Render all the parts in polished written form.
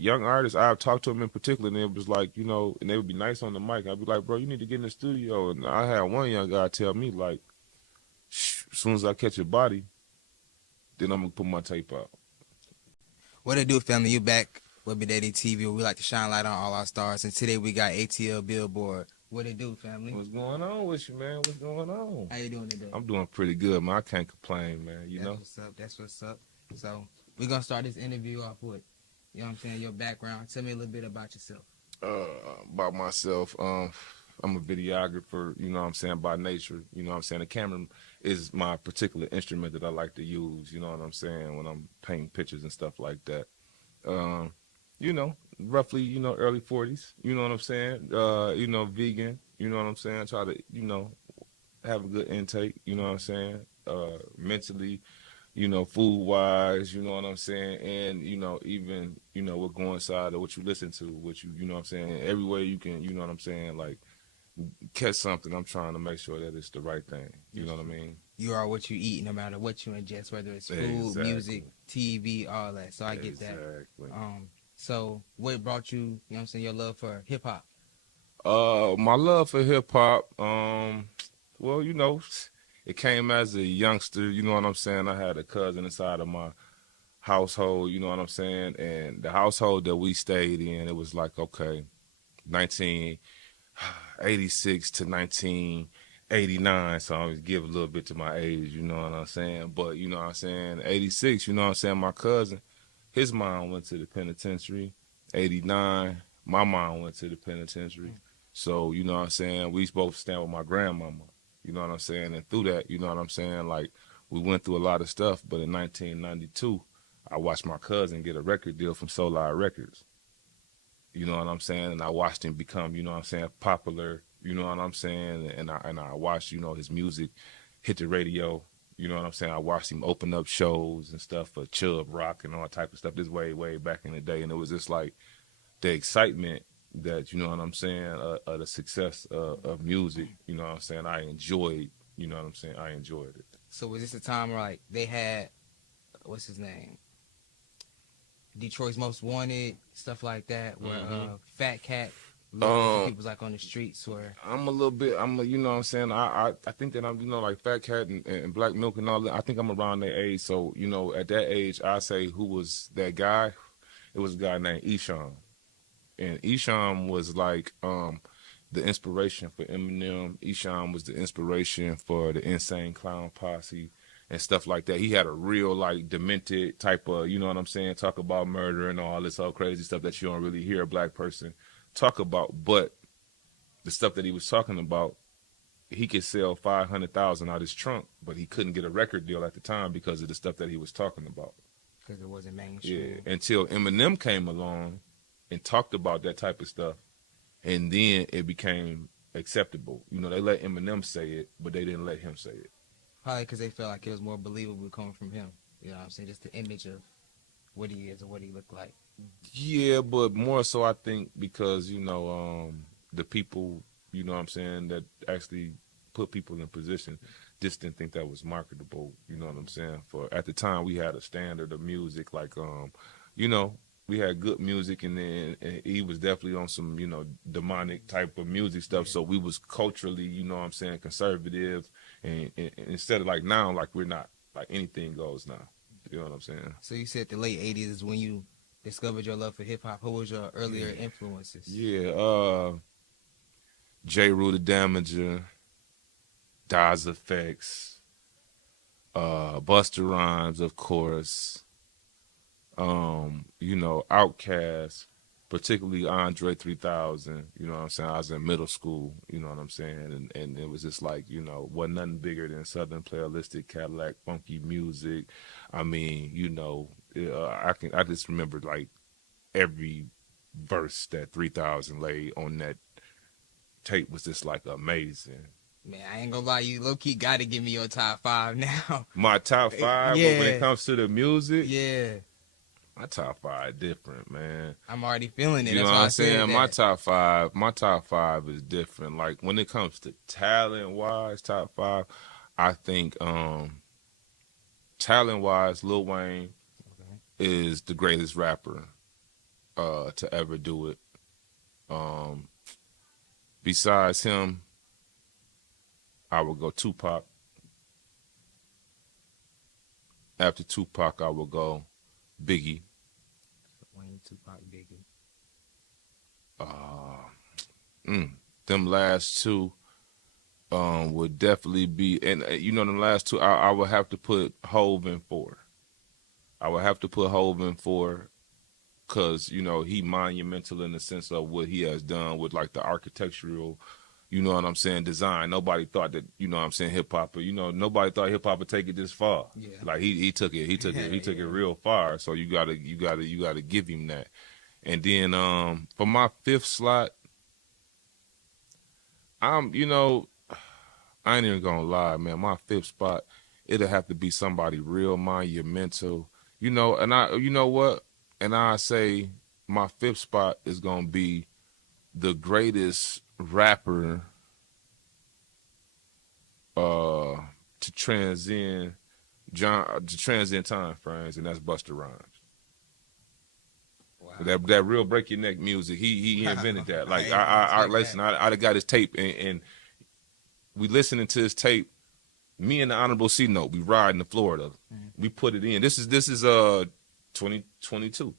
young artists, I've talked to them in particular, and it was like, and they would be nice on the mic. I'd be like, bro, you need to get in the studio. And I had one young guy tell me, like, as soon as I catch your body, then I'm going to put my tape out. What it do, family? You back with Big Daddy TV, where we like to shine light on all our stars. And today we got ATL Billboard. What it do, family? What's going on with you, man? What's going on? How you doing today? I'm doing pretty good, man. I can't complain, man. That's what's up. That's what's up. So we're going to start this interview off with, you know what I'm saying, your background. Tell me a little bit about yourself. About myself, I'm a videographer, you know what I'm saying, by nature. You know what I'm saying? The camera is my particular instrument that I like to use, you know what I'm saying, when I'm painting pictures and stuff like that. Roughly, early 40s, you know what I'm saying? Vegan, you know what I'm saying? Try to, have a good intake, you know what I'm saying? Mentally, food-wise, you know what I'm saying? And, even, what go inside of what you listen to, you know what I'm saying? Every way you can, you know what I'm saying, like, catch something, I'm trying to make sure that it's the right thing. You know what I mean? You are what you eat, no matter what you ingest, whether it's food, Exactly. music, TV, all that. So I get that. So what brought you, you know what I'm saying, your love for hip hop? My love for hip hop, well, it came as a youngster, you know what I'm saying? I had a cousin inside of my household, you know what I'm saying? And the household that we stayed in, it was like, okay, 1986 to 1989, so I always give a little bit to my age, you know what I'm saying? But, you know what I'm saying, 86, you know what I'm saying, my cousin, his mom went to the penitentiary. 89, my mom went to the penitentiary. So, you know what I'm saying, we both stand with my grandmama, you know what I'm saying? And through that, you know what I'm saying, like, we went through a lot of stuff, but in 1992, I watched my cousin get a record deal from Solar Records. You know what I'm saying? And I watched him become, you know what I'm saying, popular, you know what I'm saying? And I watched, his music hit the radio, you know what I'm saying? I watched him open up shows and stuff for Chubb Rock and all type of stuff. This way, way back in the day. And it was just like the excitement that, you know what I'm saying, of the success of music, you know what I'm saying? I enjoyed, you know what I'm saying? I enjoyed it. So was this a time where, like, they had, what's his name? Detroit's Most Wanted, stuff like that, where Fat Cat, people was like on the streets where you know what I'm saying, I think that I'm, like Fat Cat and Black Milk and all that, I think I'm around their age. So, at that age, I say who was that guy? It was a guy named Esham. And Esham was like the inspiration for Eminem. Esham was the inspiration for the Insane Clown Posse and stuff like that. He had a real, like, demented type of, you know what I'm saying, talk about murder and all this all crazy stuff that you don't really hear a black person talk about. But the stuff that he was talking about, he could sell 500,000 out his trunk, but he couldn't get a record deal at the time because of the stuff that he was talking about. Because it wasn't mainstream. Yeah, until Eminem came along and talked about that type of stuff, and then it became acceptable. They let Eminem say it, but they didn't let him say it. Probably because they felt like it was more believable coming from him. You know what I'm saying? Just the image of what he is or what he looked like. Yeah, but more so I think because, the people, you know what I'm saying, that actually put people in position just didn't think that was marketable, you know what I'm saying? For at the time we had a standard of music, like, we had good music, and then he was definitely on some, demonic type of music stuff. So we was culturally, you know what I'm saying, conservative, and instead of like now, like we're not, like anything goes now. You know what I'm saying? So you said the late 80s is when you discovered your love for hip hop. Who was your earlier influences? Yeah, J. Rue the Damager, Daz Effects, Busta Rhymes, of course. Outkast, particularly Andre 3000, you know what I'm saying? I was in middle school, you know what I'm saying? And it was just like, wasn't nothing bigger than Southern Playalistic, Cadillac, funky music. I mean, I just remember like every verse that 3000 laid on that tape was just like amazing. Man, I ain't gonna lie, you low-key gotta give me your top 5 now. My top 5? Yeah. When it comes to the music? Yeah. My top 5 different, man. I'm already feeling it. You know what I'm saying? My top five is different. Like when it comes to talent-wise, top 5, I think talent-wise, Lil Wayne is the greatest rapper. to ever do it. Besides him, I would go Tupac. After Tupac, I would go Biggie. Wayne, Tupac, Biggie. Them last two would definitely be, and you know, them last two, I would have to put Hove in 4. I would have to put Hove in 4 because, you know, he monumental in the sense of what he has done with like the architectural, you know what I'm saying, design. Nobody thought that, you know what I'm saying, hip hop, you know, nobody thought hip hop would take it this far. Yeah. Like he took it it real far. So you gotta give him that. And then for my 5th slot, you know, I ain't even gonna lie, man. My 5th spot, it'll have to be somebody real monumental, you know. And you know what? And I say my 5th spot is gonna be the greatest rapper to transcend time frames, and that's Busta Rhymes. Wow. That real break your neck music, he invented that. Like I listen, I got his tape, and we listening to his tape. Me and the Honorable C Note, we riding to Florida. We put it in. This is 2022.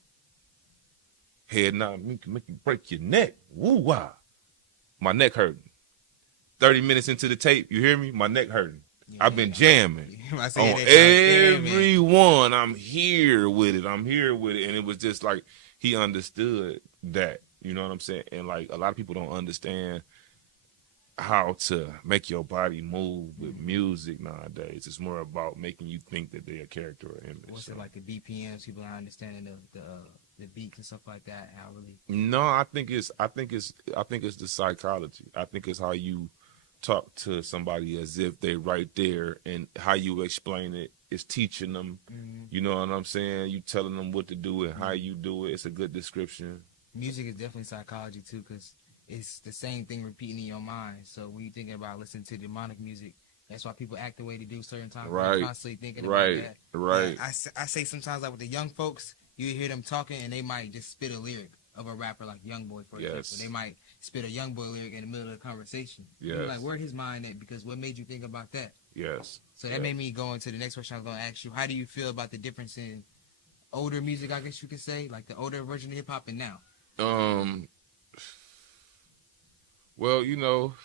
Head nod, make you break your neck. Woo wah. My neck hurting. 30 minutes into the tape, you hear me? My neck hurting. Yeah, I've been jamming on every one. I'm here with it. And it was just like he understood that. You know what I'm saying? And like a lot of people don't understand how to make your body move with music nowadays. It's more about making you think that they're a character or image. What's it like the BPMs? People not understanding the beats and stuff like that. How really? No, I think it's the psychology. I think it's how you talk to somebody as if they're right there, and how you explain it is teaching them. You know what I'm saying? You telling them what to do and how you do it. It's a good description. Music is definitely psychology too, because it's the same thing repeating in your mind. So when you're thinking about listening to demonic music, that's why people act the way they do certain times. Right. They're constantly thinking about that. Right. I say sometimes, like with the young folks, you hear them talking and they might just spit a lyric of a rapper like Youngboy, for example. They might spit a Youngboy lyric in the middle of the conversation. Yes. You're like, where'd his mind at? Because what made you think about that? Yes. So that made me go into the next question I was going to ask you. How do you feel about the difference in older music, I guess you could say, like the older version of hip hop and now? Well, you know,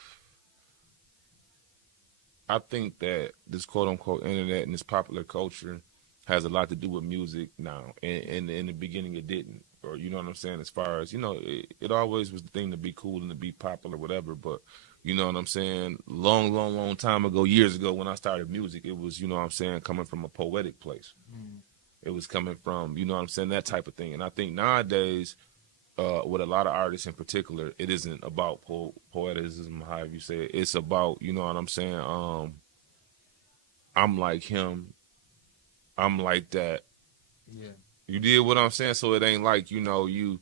I think that this quote unquote internet and this popular culture has a lot to do with music now. And in the beginning it didn't. Or you know what I'm saying? As far as, you know, it always was the thing to be cool and to be popular, whatever. But you know what I'm saying? Long time ago, years ago, when I started music, it was, you know what I'm saying, coming from a poetic place. It was coming from, you know what I'm saying, that type of thing. And I think nowadays, with a lot of artists in particular, it isn't about poeticism, however you say it. It's about, you know what I'm saying, I'm like him, I'm like that. Yeah. You did what I'm saying? So it ain't like, you know, you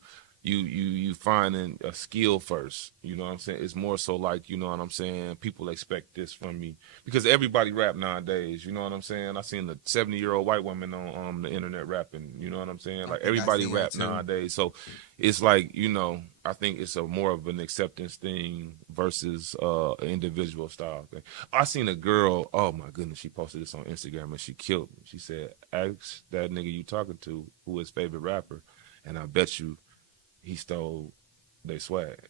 finding a skill first. You know what I'm saying? It's more so like, you know what I'm saying, people expect this from me. Because everybody rap nowadays, you know what I'm saying? I seen a 70-year-old white woman on the internet rapping, you know what I'm saying? Like everybody rap nowadays. So it's like, you know, I think it's a more of an acceptance thing versus an individual style thing. I seen a girl, oh my goodness, she posted this on Instagram and she killed me. She said, ask that nigga you talking to who his favorite rapper, and I bet you he stole their swag.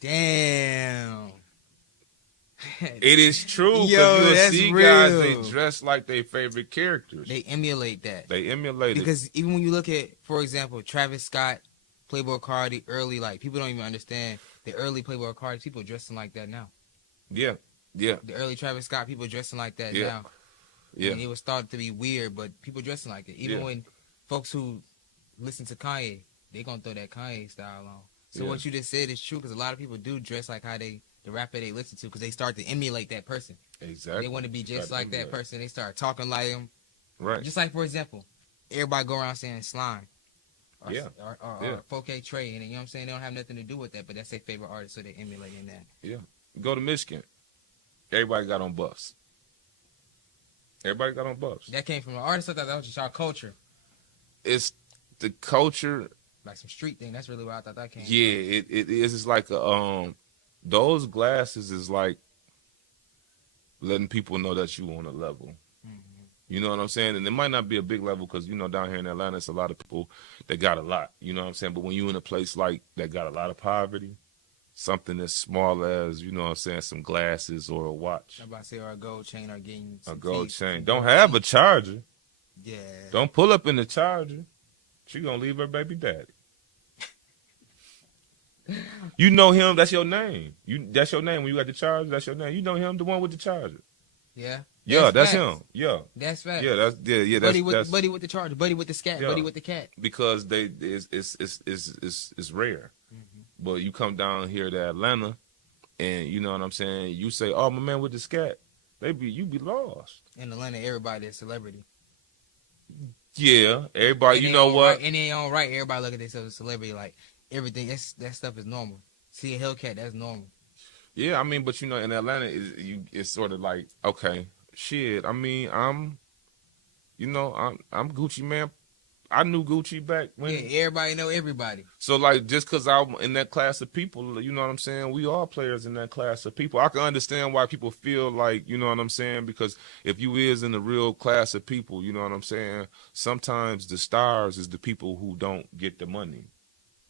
Damn. It is true. Yo, you'll that's see real. Guys, they dress like their favorite characters. They emulate that. They emulate it. Because even when you look at, for example, Travis Scott, Playboy Cardi, early, like, people don't even understand the early Playboy Cardi, people dressing like that now. Yeah. The early Travis Scott, people dressing like that now. Yeah. And it was started to be weird, but people dressing like it. Even when folks who listen to Kanye, they gonna throw that Kanye style on. So what you just said is true, because a lot of people do dress like how the rapper they listen to, because they start to emulate that person. Exactly. They want to be just like that person. They start talking like him. Right. Just like, for example, everybody go around saying Slime. Or 4K Trey, and you know what I'm saying? They don't have nothing to do with that, but that's their favorite artist, so they're emulating that. Yeah. Go to Michigan. Everybody got on buffs. That came from an artist. I thought that was just our culture. It's the culture Like some street thing. That's really where I thought that came from. Yeah, it is. It's like those glasses is like letting people know that you on a level. Mm-hmm. You know what I'm saying? And it might not be a big level because, down here in Atlanta, it's a lot of people that got a lot. You know what I'm saying? But when you in a place like that got a lot of poverty, something as small as, some glasses or a watch. I'm about to say, or a gold chain or getting a gold teeth, chain. Don't have a charger. Yeah. Don't pull up in the charger. She gonna leave her baby daddy. You know him, that's your name. That's your name when you got the charger, that's your name. You know him, the one with the charger. Yeah. Yeah, that's him. Yeah. That's fact. Yeah, that's buddy with the charger, buddy with the scat, buddy with the cat. Because it's rare. Mm-hmm. But you come down here to Atlanta and you know what I'm saying, you say, "Oh, my man with the scat." You be lost. In Atlanta, everybody is a celebrity. Yeah, everybody, you know what? Right, and they on right, everybody look at themselves as a celebrity. Like, everything, that stuff is normal. See a Hellcat, that's normal. Yeah, I mean, but in Atlanta, it's sort of like, okay, shit. I mean, I'm Gucci man. I knew Gucci back when. Yeah, everybody know everybody. So, like, just because I'm in that class of people, you know what I'm saying? We are players in that class of people. I can understand why people feel like, you know what I'm saying? Because if you is in the real class of people, you know what I'm saying? Sometimes the stars is the people who don't get the money.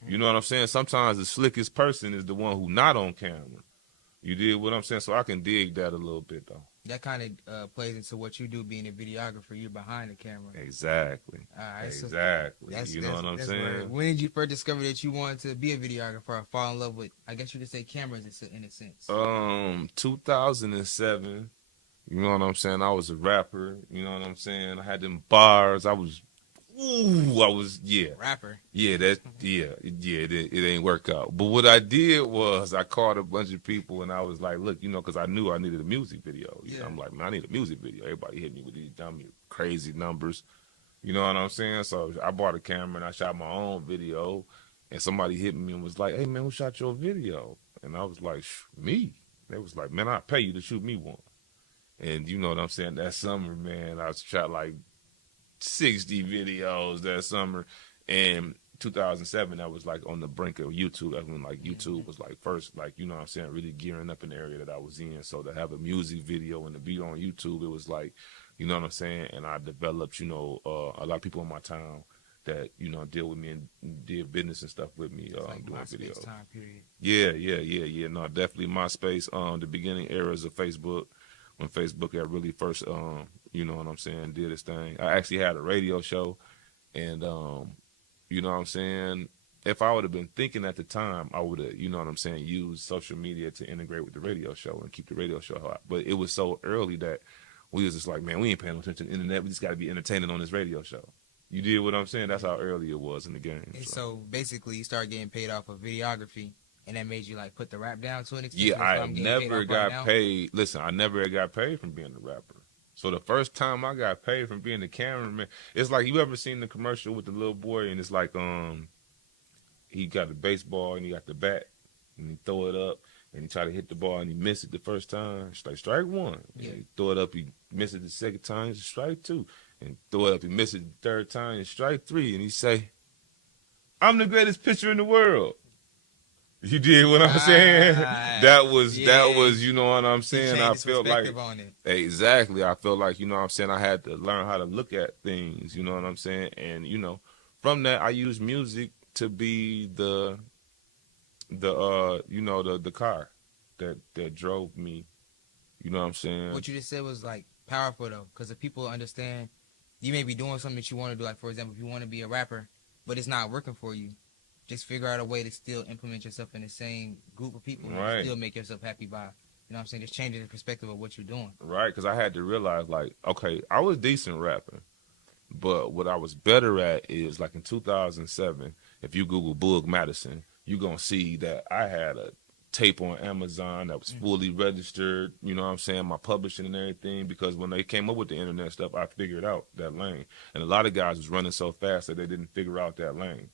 You know what I'm saying? Sometimes the slickest person is the one who not on camera. You dig what I'm saying? So I can dig that a little bit, though. That kind of plays into what you do being a videographer. You're behind the camera. Exactly. All right, exactly. So you know what I'm saying? Right. When did you first discover that you wanted to be a videographer or fall in love with, I guess you could say, cameras in a sense? 2007. You know what I'm saying? I was a rapper. You know what I'm saying? I had them bars. Rapper. Yeah, it ain't work out. But what I did was I called a bunch of people and I was like, look, because I knew I needed a music video. I'm like, man, I need a music video. Everybody hit me with these dumb, crazy numbers. You know what I'm saying? So I bought a camera and I shot my own video. And somebody hit me and was like, hey, man, who shot your video? And I was like, me? They was like, man, I'll pay you to shoot me one. And you know what I'm saying? That summer, man, I shot like 60 videos that summer. And 2007, that was like on the brink of YouTube. That's when like YouTube was like first, like, you know what I'm saying, really gearing up in the area that I was in. So to have a music video and to be on YouTube, it was like, you know what I'm saying? And I developed, a lot of people in my town that, deal with me and did business and stuff with me, like doing MySpace videos. Time period. Yeah. No, definitely MySpace, the beginning eras of Facebook, when Facebook had really first, you know what I'm saying, did its thing. I actually had a radio show, and, you know what I'm saying, if I would have been thinking at the time, I would have, you know what I'm saying, used social media to integrate with the radio show and keep the radio show hot. But it was so early that we was just like, man, we ain't paying attention to the internet. We just got to be entertaining on this radio show. You did what I'm saying? That's how early it was in the game. And so basically, you started getting paid off of videography, and that made you like put the rap down to an extent. Yeah, I never got paid. Listen, I never got paid from being a rapper. So the first time I got paid from being a cameraman, it's like, you ever seen the commercial with the little boy, and it's like, he got the baseball and he got the bat, and he throw it up, and he try to hit the ball and he miss it the first time. It's like strike one. Yeah. He throw it up, he miss it the second time, it's strike two. And throw it up, he miss it the third time, it's strike three. And he say, I'm the greatest pitcher in the world. You did what I'm saying? That was, you know what I'm saying? I felt like, exactly. I felt like, you know what I'm saying, I had to learn how to look at things, you know what I'm saying? And, from that, I used music to be the car that drove me, you know what I'm saying? What you just said was like powerful though, because if people understand, you may be doing something that you want to do, like for example, if you want to be a rapper, but it's not working for you, just figure out a way to still implement yourself in the same group of people and still make yourself happy by, you know what I'm saying, just changing the perspective of what you're doing. Right, because I had to realize, like, okay, I was decent rapping, but what I was better at is, like, in 2007, if you Google Boog Madison, you're going to see that I had a tape on Amazon that was fully registered, you know what I'm saying, my publishing and everything, because when they came up with the internet stuff, I figured out that lane. And a lot of guys was running so fast that they didn't figure out that lane.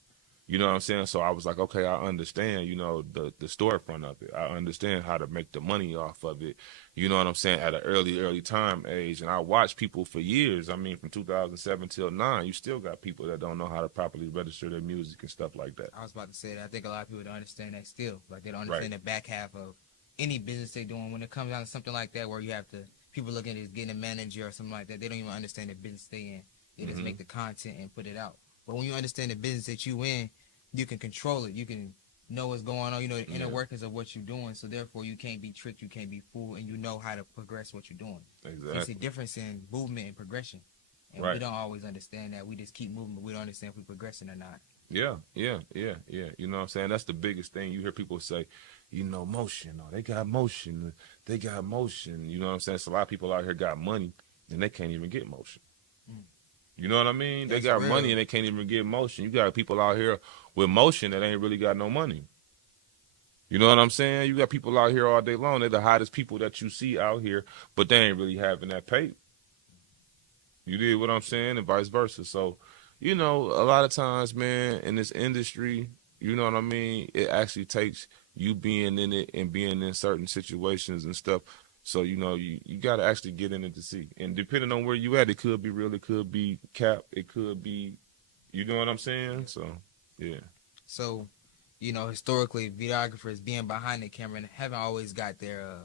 You know what I'm saying? So I was like, okay, I understand, you know, the storefront of it. I understand how to make the money off of it. You know what I'm saying? At an early time age. And I watched people for years. I mean, from 2007 till 9, you still got people that don't know how to properly register their music and stuff like that. I was about to say that. I think a lot of people don't understand that still. Like, they don't Right. understand the back half of any business they're doing when it comes down to something like that, where you have to, people looking at getting a manager or something like that. They don't even understand the business they in. They just make the content and put it out. But when you understand the business that you in, you can control it. You can know what's going on. You know the inner workings of what you're doing. So therefore, you can't be tricked. You can't be fooled, and you know how to progress what you're doing. Exactly. There's a difference in movement and progression, and we don't always understand that. We just keep moving, but we don't understand if we're progressing or not. Yeah. You know what I'm saying? That's the biggest thing. You hear people say, you know, motion. Oh, they got motion. They got motion. You know what I'm saying? So a lot of people out here got money, and they can't even get motion. You know what I mean? They got money and they can't even get motion. You got people out here with motion that ain't really got no money. You know what I'm saying? You got people out here all day long. They're the hottest people that you see out here, but they ain't really having that pay. You did what I'm saying, and vice versa. So, you know, a lot of times, man, in this industry, you know what I mean? It actually takes you being in it and being in certain situations and stuff. So, you know, you got to actually get in it to see. And depending on where you at, it could be real, it could be cap, it could be, you know what I'm saying? So, yeah. So, you know, historically, videographers being behind the camera haven't always got their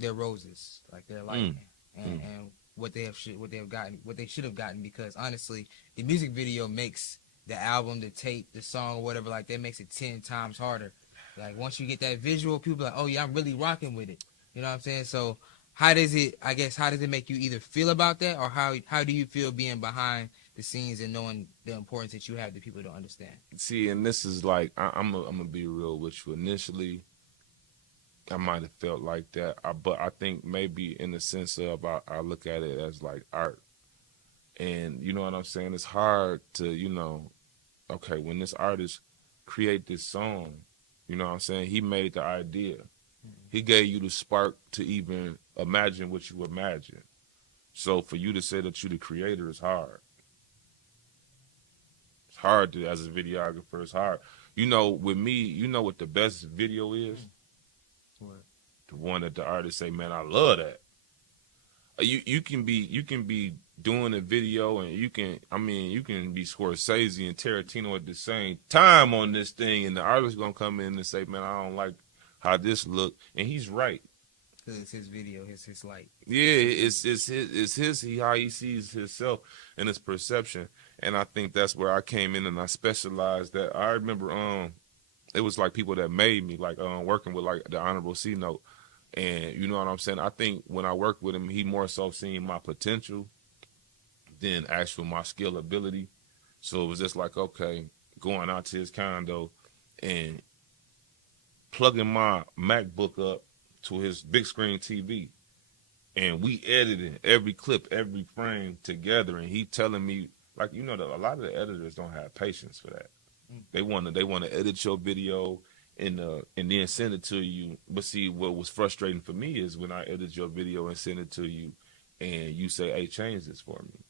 roses, like their lighting, and what they should have gotten, because honestly, the music video makes the album, the tape, the song, or whatever, like that makes it 10 times harder. Like once you get that visual, people are like, oh yeah, I'm really rocking with it. You know what I'm saying? So how does it make you either feel about that, or how do you feel being behind the scenes and knowing the importance that you have that people don't understand? See, and this is like, I'm gonna be real with you. Initially, I might have felt like that, but I think maybe in the sense of I look at it as like art, and you know what I'm saying. It's hard to, you know, okay, when this artist create this song, you know what I'm saying. He made the idea. He gave you the spark to even imagine what you imagine. So for you to say that you're the creator is hard. It's hard to, as a videographer, it's hard. You know, with me, you know what the best video is? What? The one that the artist say, man, I love that. You can be doing a video and you can be Scorsese and Tarantino at the same time on this thing, and the artist gonna come in and say, man, I don't like how this look, and he's right. Because it's his video, it's his light. Yeah, it's how he sees himself and his perception, and I think that's where I came in and I specialized that. I remember it was like people that made me, like working with like the Honorable C Note, and you know what I'm saying. I think when I worked with him, he more so seeing my potential than actual my skill ability. So it was just like, okay, going out to his condo and plugging my MacBook up to his big screen TV, and we editing every clip, every frame together, and he telling me, like, you know, a lot of the editors don't have patience for that. They want to edit your video and then send it to you. But see, what was frustrating for me is when I edit your video and send it to you, and you say, hey, change this for me.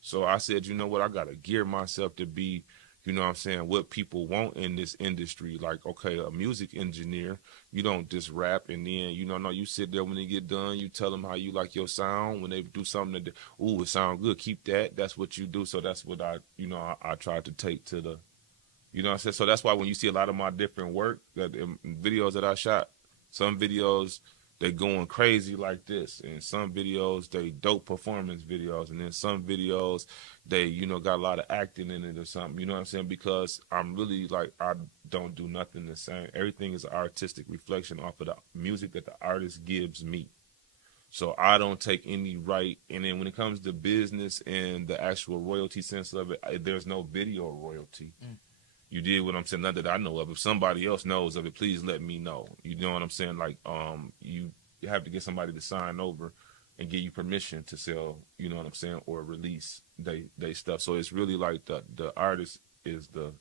So I said, you know what, I gotta gear myself to be, you know what I'm saying, what people want in this industry. Like, okay, a music engineer, you don't just rap and then, you know, no, you sit there when they get done, you tell them how you like your sound. When they do something that, ooh, it sound good, keep that. That's what you do. So that's what I tried to take to the, you know what I'm saying? So that's why when you see a lot of my different work, that videos that I shot, some videos, they going crazy like this, and some videos they dope performance videos, and then some videos they, you know, got a lot of acting in it or something, you know what I'm saying? Because I'm really like, I don't do nothing the same. Everything is an artistic reflection off of the music that the artist gives me. So I don't take any right. And then when it comes to business and the actual royalty sense of it, there's no video royalty. You did what I'm saying, not that I know of. If somebody else knows of it, please let me know. You know what I'm saying? Like, you have to get somebody to sign over and give you permission to sell, you know what I'm saying, or release they stuff. So it's really like the artist is the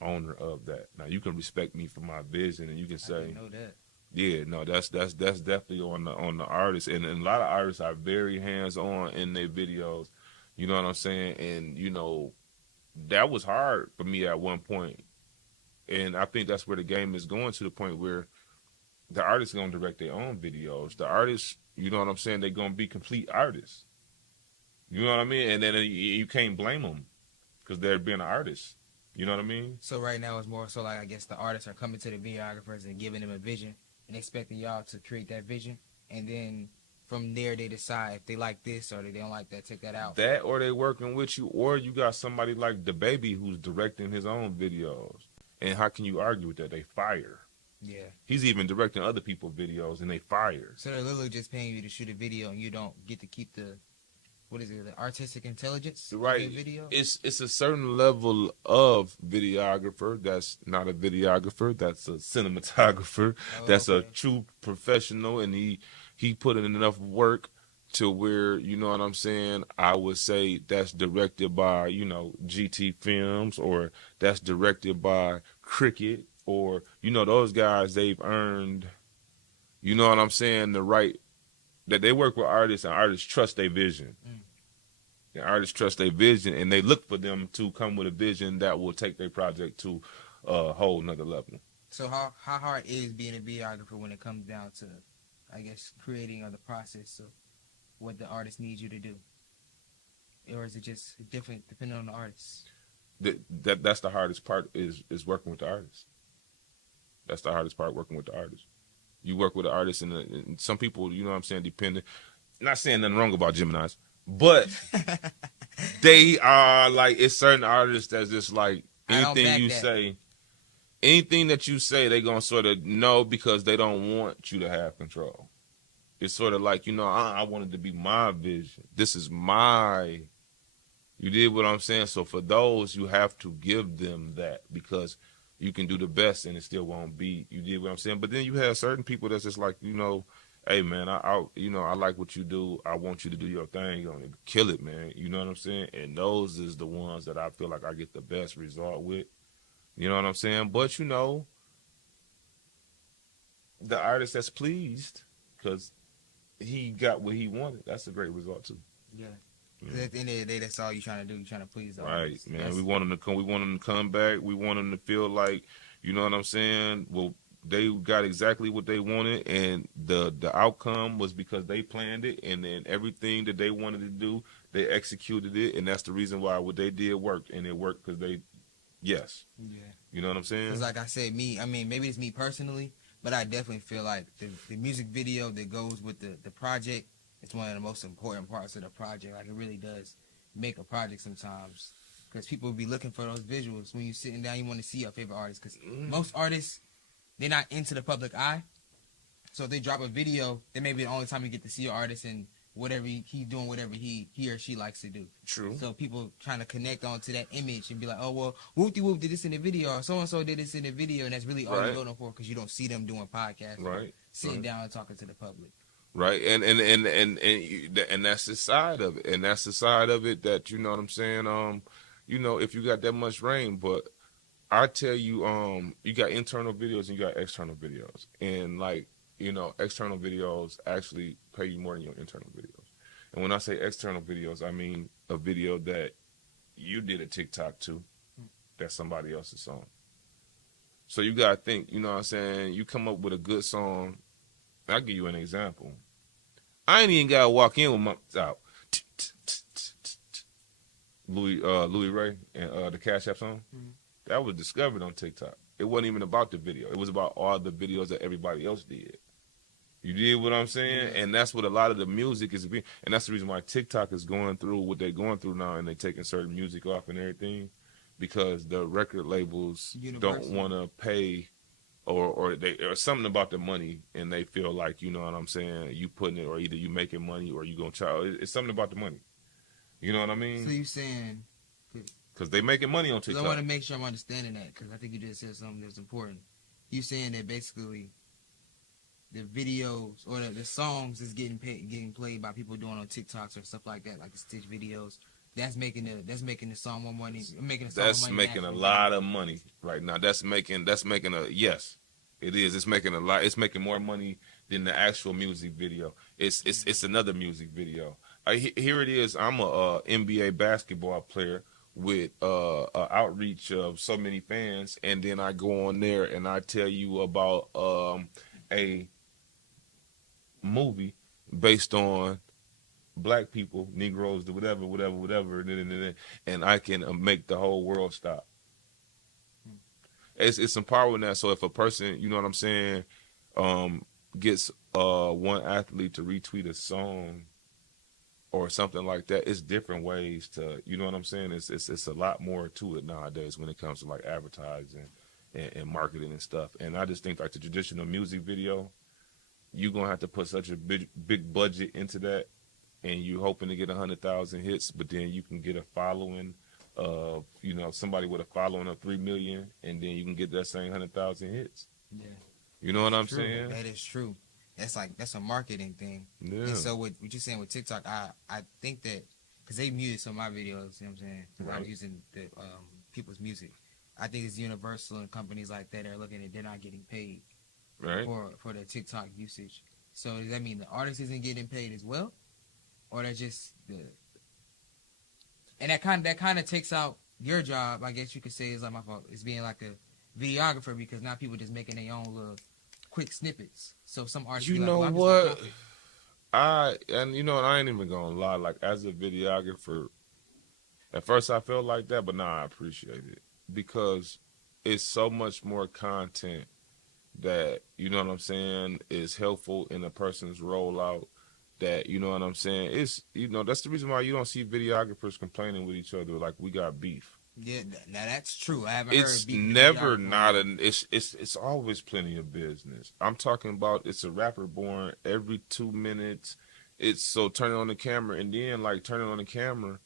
owner of that. Now you can respect me for my vision, and you can say, I didn't know that. Yeah, no, that's definitely on the artist, and a lot of artists are very hands on in their videos. You know what I'm saying, and you know, that was hard for me at one point. And I think that's where the game is going, to the point where the artists are going to direct their own videos. The artists, you know what I'm saying, they're going to be complete artists. You know what I mean? And then you can't blame them because they're being an artist. You know what I mean? So right now it's more so like, I guess the artists are coming to the videographers and giving them a vision and expecting y'all to create that vision. And then from there they decide if they like this or they don't like that, take that out. That, or they working with you, or you got somebody like the baby who's directing his own videos. And how can you argue with that? They fire. Yeah. He's even directing other people's videos, and they fire. So they're literally just paying you to shoot a video, and you don't get to keep the, what is it, the artistic intelligence? Right. Of the video? It's a certain level of videographer that's not a videographer. That's a cinematographer. That's a true professional, and he put in enough work to where, you know what I'm saying, I would say that's directed by, you know, GT Films, or that's directed by Cricket, or, you know, those guys, they've earned, you know what I'm saying, the right, that they work with artists, and artists trust their vision. The artists trust their vision, and they look for them to come with a vision that will take their project to a whole nother level. So how hard is being a videographer when it comes down to, I guess, creating or the process of what the artist needs you to do? Or is it just different depending on the artist? That's the hardest part, is working with the artist. That's the hardest part, working with the artist. You work with the artist, and some people, you know what I'm saying, dependent. Not saying nothing wrong about Geminis, but they are like, it's certain artists that's just like, anything you say, anything that you say, they gonna sort of know, because they don't want you to have control. It's sort of like, you know, I wanted to be my vision. This is my, you did what I'm saying? So for those, you have to give them that, because you can do the best and it still won't be, you did what I'm saying? But then you have certain people that's just like, you know, hey man, I you know, I like what you do. I want you to do your thing. You're gonna kill it, man. You know what I'm saying? And those is the ones that I feel like I get the best result with. You know what I'm saying? But you know, the artist that's pleased because he got what he wanted, that's a great result too. Yeah. Because at the end of the day, that's all you're trying to do. You're trying to please the artist. Right, man. We want them to come. We want them to come back. We want them to feel like, you know what I'm saying? Well, they got exactly what they wanted, and the outcome was because they planned it, and then everything that they wanted to do, they executed it, and that's the reason why what they did worked, and it worked because they, yes. Yeah. You know what I'm saying? Because like I said, maybe it's me personally, but I definitely feel like the music video that goes with the project, it's one of the most important parts of the project. Like, it really does make a project sometimes, because people will be looking for those visuals when you're sitting down. You want to see your favorite artist, because most artists, they're not into the public eye. So if they drop a video, then maybe the only time you get to see your artist and whatever he's doing, whatever he or she likes to do. True. So people trying to connect onto that image and be like, oh, well, Whoop-de-Whoop did this in the video, or so-and-so did this in the video, and that's really all you're going for, because you don't see them doing podcasts. Right. Sitting down and talking to the public. Right, and that's the side of it, and that's the side of it that, you know what I'm saying. You know, if you got that much rain, but I tell you, you got internal videos and you got external videos, and like, you know, external videos actually pay you more than your internal videos. And when I say external videos, I mean a video that you did a TikTok to, that's somebody else's song. So you gotta think, you know what I'm saying. You come up with a good song. I'll give you an example. I ain't even gotta walk in with my out. Louis Ray and the Cash App song. That was discovered on TikTok. It wasn't even about the video. It was about all the videos that everybody else did. You did what I'm saying? And that's what a lot of the music is being. And that's the reason why TikTok is going through what they're going through now, and they're taking certain music off and everything, because the record labels don't want to pay, or something about the money, and they feel like, you know what I'm saying, you putting it, or either you making money or you going to charge. It's something about the money. You know what I mean? So you saying... Because they making money on TikTok. I want to make sure I'm understanding that, because I think you just said something that's important. You saying that basically the videos or the songs is getting played by people doing on TikToks or stuff like that, like the Stitch videos. That's making the song more money. That's making a lot of money right now. That's making a, yes, it is. It's making a lot. It's making more money than the actual music video. It's another music video. Here it is. I'm a NBA basketball player with a outreach of so many fans, and then I go on there and I tell you about a movie based on black people, Negroes, whatever, and I can make the whole world stop. It's empowering that. So if a person, you know what I'm saying, gets one athlete to retweet a song or something like that, it's different ways to, you know what I'm saying. It's a lot more to it nowadays when it comes to like advertising and marketing and stuff. And I just think like the traditional music video, you're gonna have to put such a big budget into that, and you're hoping to get 100,000 hits, but then you can get a following of, you know, somebody with a following of 3 million, and then you can get that same 100,000 hits. Yeah, you know what I'm saying? That is true. That's a marketing thing. Yeah. And so what you're saying with TikTok, I think that because they muted some of my videos, you know what I'm saying? Right. I'm using the people's music. I think it's Universal and companies like that are looking at they're not getting paid for their TikTok usage. So does that mean the artist isn't getting paid as well, or that's just the? And that kind of takes out your job, I guess you could say, is like my fault. It's being like a videographer because now people just making their own little quick snippets. So some artists, you know what, I ain't even gonna lie. Like as a videographer, at first I felt like that, but now I appreciate it because it's so much more content that, you know what I'm saying, is helpful in a person's rollout. That, you know what I'm saying, it's, you know, that's the reason why you don't see videographers complaining with each other like we got beef. Yeah, now that's true. I haven't it's heard beef. Never not an. It's always plenty of business. I'm talking about it's a rapper born every 2 minutes. It's so turn it on the camera, and then like turn it on the camera.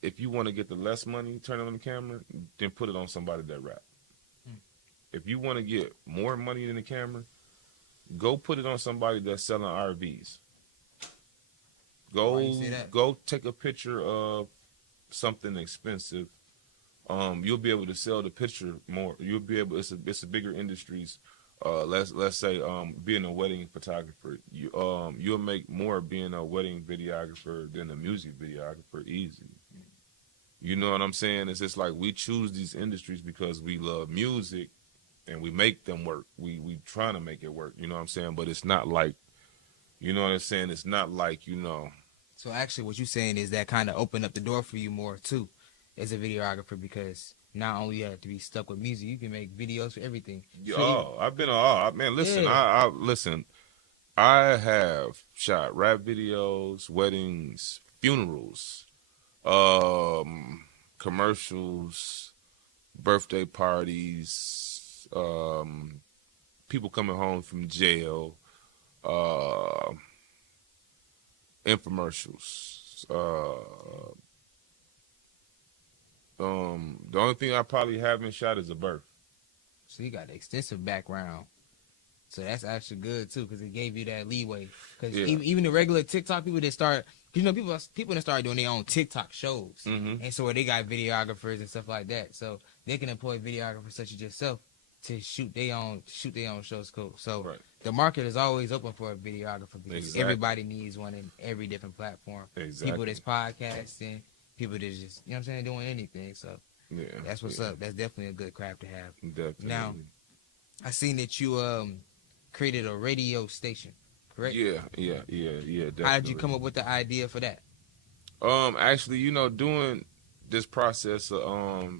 If you want to get the less money, turn it on the camera, then put it on somebody that rap. If you want to get more money than the camera, go put it on somebody that's selling RVs. Go take a picture of something expensive. You'll be able to sell the picture more. You'll be able. It's a bigger industries. Let's say being a wedding photographer, you'll make more being a wedding videographer than a music videographer easy. You know what I'm saying? It's just like we choose these industries because we love music and we make them work. We trying to make it work. You know what I'm saying? But it's not like, you know what I'm saying? It's not like, you know. So actually what you're saying is that kind of opened up the door for you more too as a videographer, because not only you have to be stuck with music, you can make videos for everything. I've been man, listen, yeah. Listen, I have shot rap videos, weddings, funerals, commercials, birthday parties, people coming home from jail, infomercials. The only thing I probably haven't shot is a birth. So you got an extensive background. So that's actually good too, because it gave you that leeway. Because even the regular TikTok people that start, you know, people that start doing their own TikTok shows, and so they got videographers and stuff like that. So they can employ videographers such as yourself to shoot their own shows. Cool. So the market is always open for a videographer because everybody needs one in every different platform. Exactly. People that's podcasting, people that's just, you know what I'm saying, doing anything. So that's what's up. That's definitely a good craft to have. Definitely. Now, I seen that you created a radio station, correct? Yeah, definitely. How did you come up with the idea for that? Actually, you know, doing this process of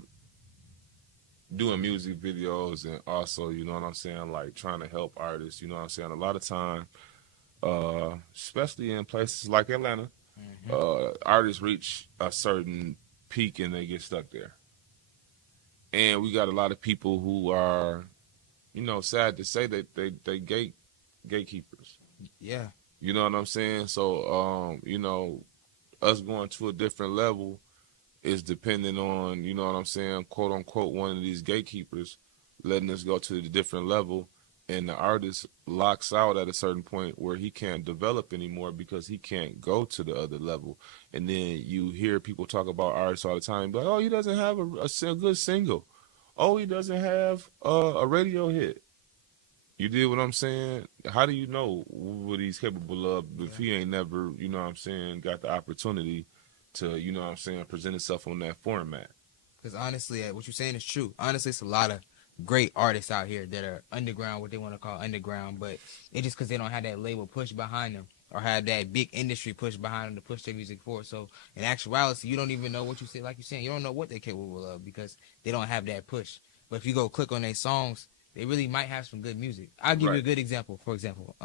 doing music videos and also, you know what I'm saying, like trying to help artists, you know what I'm saying, a lot of time, especially in places like Atlanta, artists reach a certain peak and they get stuck there. And we got a lot of people who are, you know, sad to say that they gatekeepers. Yeah. You know what I'm saying? So, you know, us going to a different level is dependent on, you know what I'm saying, quote unquote, one of these gatekeepers letting us go to the different level, and the artist locks out at a certain point where he can't develop anymore because he can't go to the other level. And then you hear people talk about artists all the time, like, oh, he doesn't have a good single. Oh, he doesn't have a radio hit. You did what I'm saying? How do you know what he's capable of if he ain't never, you know what I'm saying, got the opportunity to, you know what I'm saying, present itself on that format. Because honestly, what you're saying is true. Honestly, it's a lot of great artists out here that are underground, what they want to call underground, but it's just because they don't have that label push behind them or have that big industry push behind them to push their music forward. So in actuality, you don't even know what you say. Like you're saying, you don't know what they're capable of because they don't have that push. But if you go click on their songs, they really might have some good music. I'll give you a good example. For example,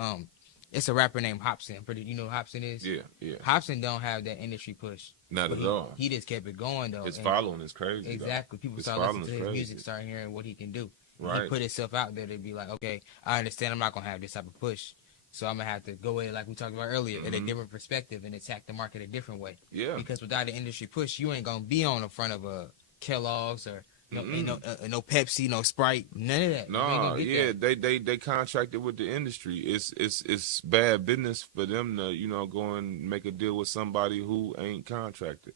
it's a rapper named Hopsin. You know who Hopsin is? Yeah. Hopsin don't have that industry push. Not at all. He just kept it going though. His following is crazy. Exactly. People start listening to his music, start hearing what he can do. Right. He put himself out there to be like, okay, I understand I'm not gonna have this type of push, so I'm gonna have to go in like we talked about earlier in a different perspective and attack the market a different way. Yeah. Because without the industry push, you ain't gonna be on the front of a Kellogg's or no Pepsi, no Sprite, none of that. No, yeah, they contracted with the industry. It's bad business for them to, you know, go and make a deal with somebody who ain't contracted.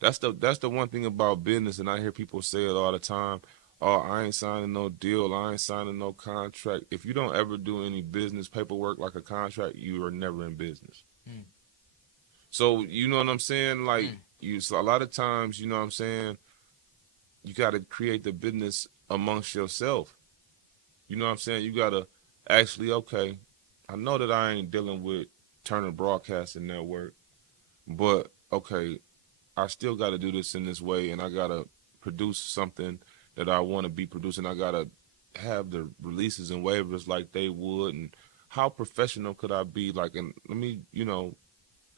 That's the one thing about business, and I hear people say it all the time. Oh, I ain't signing no deal. I ain't signing no contract. If you don't ever do any business paperwork like a contract, you are never in business. So you know what I'm saying? Like so a lot of times, you know what I'm saying, you got to create the business amongst yourself. You know what I'm saying? You got to actually, okay, I know that I ain't dealing with Turner Broadcasting Network, but okay, I still got to do this in this way, and I got to produce something that I want to be producing. I got to have the releases and waivers like they would, and how professional could I be? Like, and let me, you know,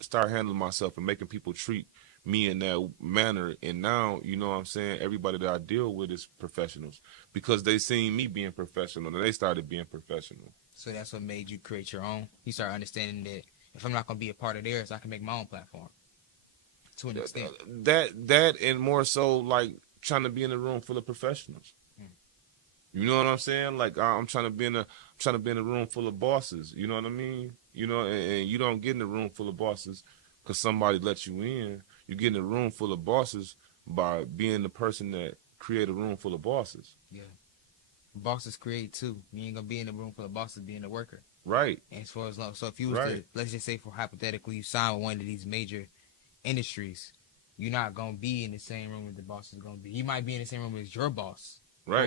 start handling myself and making people treat me in that manner. And now, you know what I'm saying, everybody that I deal with is professionals because they seen me being professional and they started being professional. So that's what made you create your own. You start understanding that if I'm not going to be a part of theirs, I can make my own platform to an extent. That and more so like trying to be in a room full of professionals. You know what I'm saying? Like I'm trying to be in a room full of bosses. You know what I mean? You know, and you don't get in a room full of bosses because somebody let you in. You get in a room full of bosses by being the person that create a room full of bosses. Yeah, bosses create too. You ain't gonna be in a room full of bosses being a worker. Right. And as far as long, so if you was to, let's just say for hypothetically, you sign with one of these major industries, you're not gonna be in the same room as the boss is gonna be. He might be in the same room as your boss, right,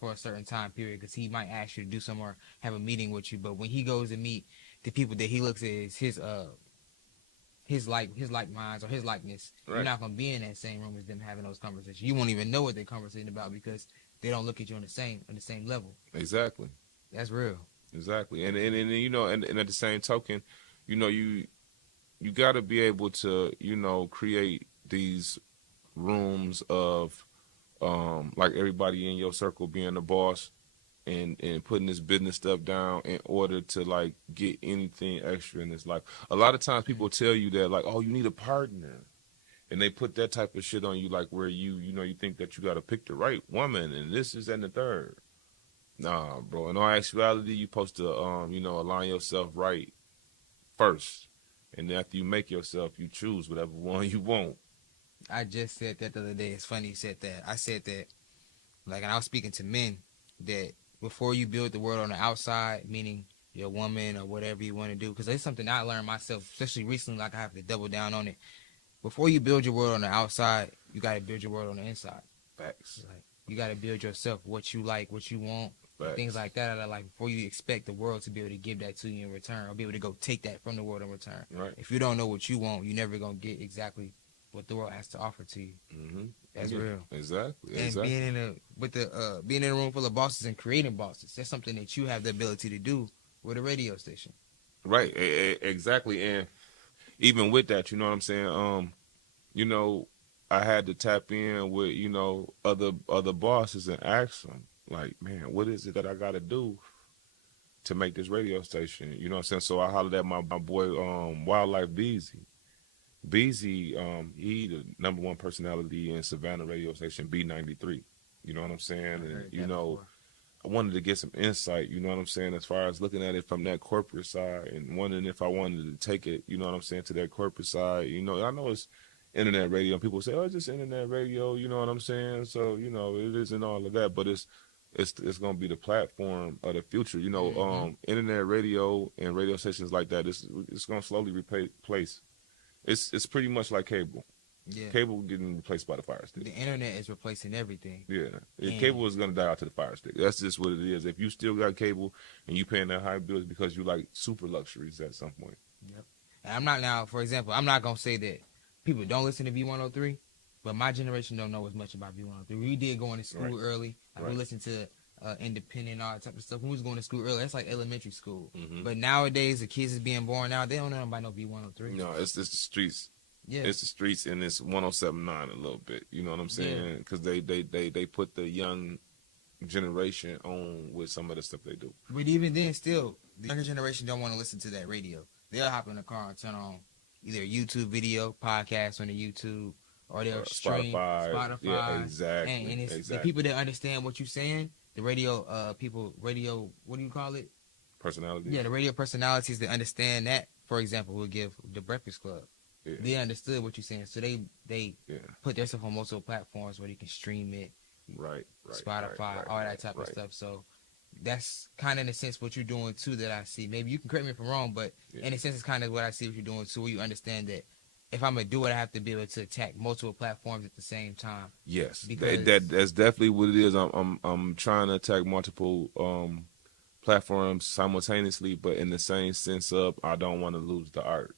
for a certain time period, because he might ask you to do something or have a meeting with you. But when he goes and meet the people that he looks at as his like minds or his likeness, you're not gonna be in that same room as them having those conversations. You won't even know what they're conversating about because they don't look at you on the same level. Exactly. That's real. Exactly. And you know, and at the same token, you know, you got to be able to, you know, create these rooms of like everybody in your circle being the boss and putting this business stuff down in order to like get anything extra in this life. A lot of times people tell you that like, oh, you need a partner. And they put that type of shit on you, like where you know, you think that you got to pick the right woman and this is and the third. Nah, bro. In all actuality, you supposed to, you know, align yourself right first. And after you make yourself, you choose whatever one you want. I just said that the other day. It's funny you said that. I said that, like, and I was speaking to men, that before you build the world on the outside, meaning your woman or whatever you want to do, because it's something I learned myself, especially recently, like I have to double down on it. Before you build your world on the outside, you got to build your world on the inside. Facts. Like, you got to build yourself, what you like, what you want, things like that. Like, before you expect the world to be able to give that to you in return or be able to go take that from the world in return. Right. If you don't know what you want, you're never going to get exactly what the world has to offer to you. Mm-hmm. That's real. Exactly. And being in a room full of bosses and creating bosses, that's something that you have the ability to do with a radio station. Right. Exactly. And even with that, you know what I'm saying? You know, I had to tap in with, you know, other bosses and ask them, like, man, what is it that I got to do to make this radio station? You know what I'm saying? So I hollered at my boy, Wildlife Beezy. Beezy, he the number one personality in Savannah radio station B93. You know what I'm saying? And, you know, I wanted to get some insight, you know what I'm saying, as far as looking at it from that corporate side and wondering if I wanted to take it, you know what I'm saying, to that corporate side. You know, I know it's internet radio. People say, oh, it's just internet radio, you know what I'm saying? So, you know, it isn't all of that, but it's going to be the platform of the future. You know, internet radio and radio stations like that, it's going to slowly replace It's pretty much like cable. Yeah. Cable getting replaced by the Fire Stick. The internet is replacing everything. Yeah. Cable is gonna die out to the Fire Stick. That's just what it is. If you still got cable and you paying that high bills because you like super luxuries at some point. Yep. And I'm not now, for example, I'm not gonna say that people don't listen to V103, but my generation don't know as much about V103. We did go into school early. We listened to independent, all that type of stuff. When we was going to school early, that's like elementary school. But nowadays, the kids is being born now. They don't know about no V103. No, it's the streets. Yeah. It's the streets, and it's 107.9 a little bit. You know what I'm saying? Because they put the young generation on with some of the stuff they do. But even then, still, the younger generation don't want to listen to that radio. They'll hop in the car and turn on either a YouTube video, podcast on the YouTube, or they'll stream Spotify. Yeah, exactly. And it's the people that understand what you're saying, the radio people, what do you call it? Personalities. Yeah, the radio personalities that understand that, for example, will give The Breakfast Club. Yeah. They understood what you're saying, so they put their stuff on multiple platforms where you can stream it, right, Spotify, all that type of stuff. So that's kind of in a sense what you're doing too. That I see. Maybe you can correct me if I'm wrong, but in a sense, it's kind of what I see what you're doing too. Where you understand that if I'm gonna do it, I have to be able to attack multiple platforms at the same time. Yes, that's definitely what it is. I'm trying to attack multiple platforms simultaneously, but in the same sense of I don't want to lose the art.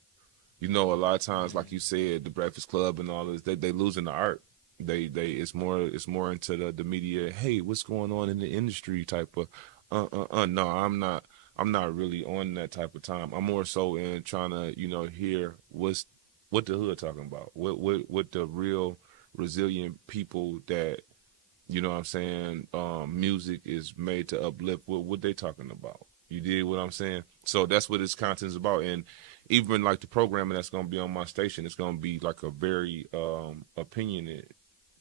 You know, a lot of times, like you said, the Breakfast Club and all this, they losing the art. It's more into the media. Hey, what's going on in the industry type of. No, I'm not really on that type of time. I'm more so in trying to hear what the hood talking about. What the real resilient people that what I'm saying. Music is made to uplift. What they talking about. You did what I'm saying. So that's what this content is about. And even like the programming that's going to be on my station, it's going to be like a very opinionated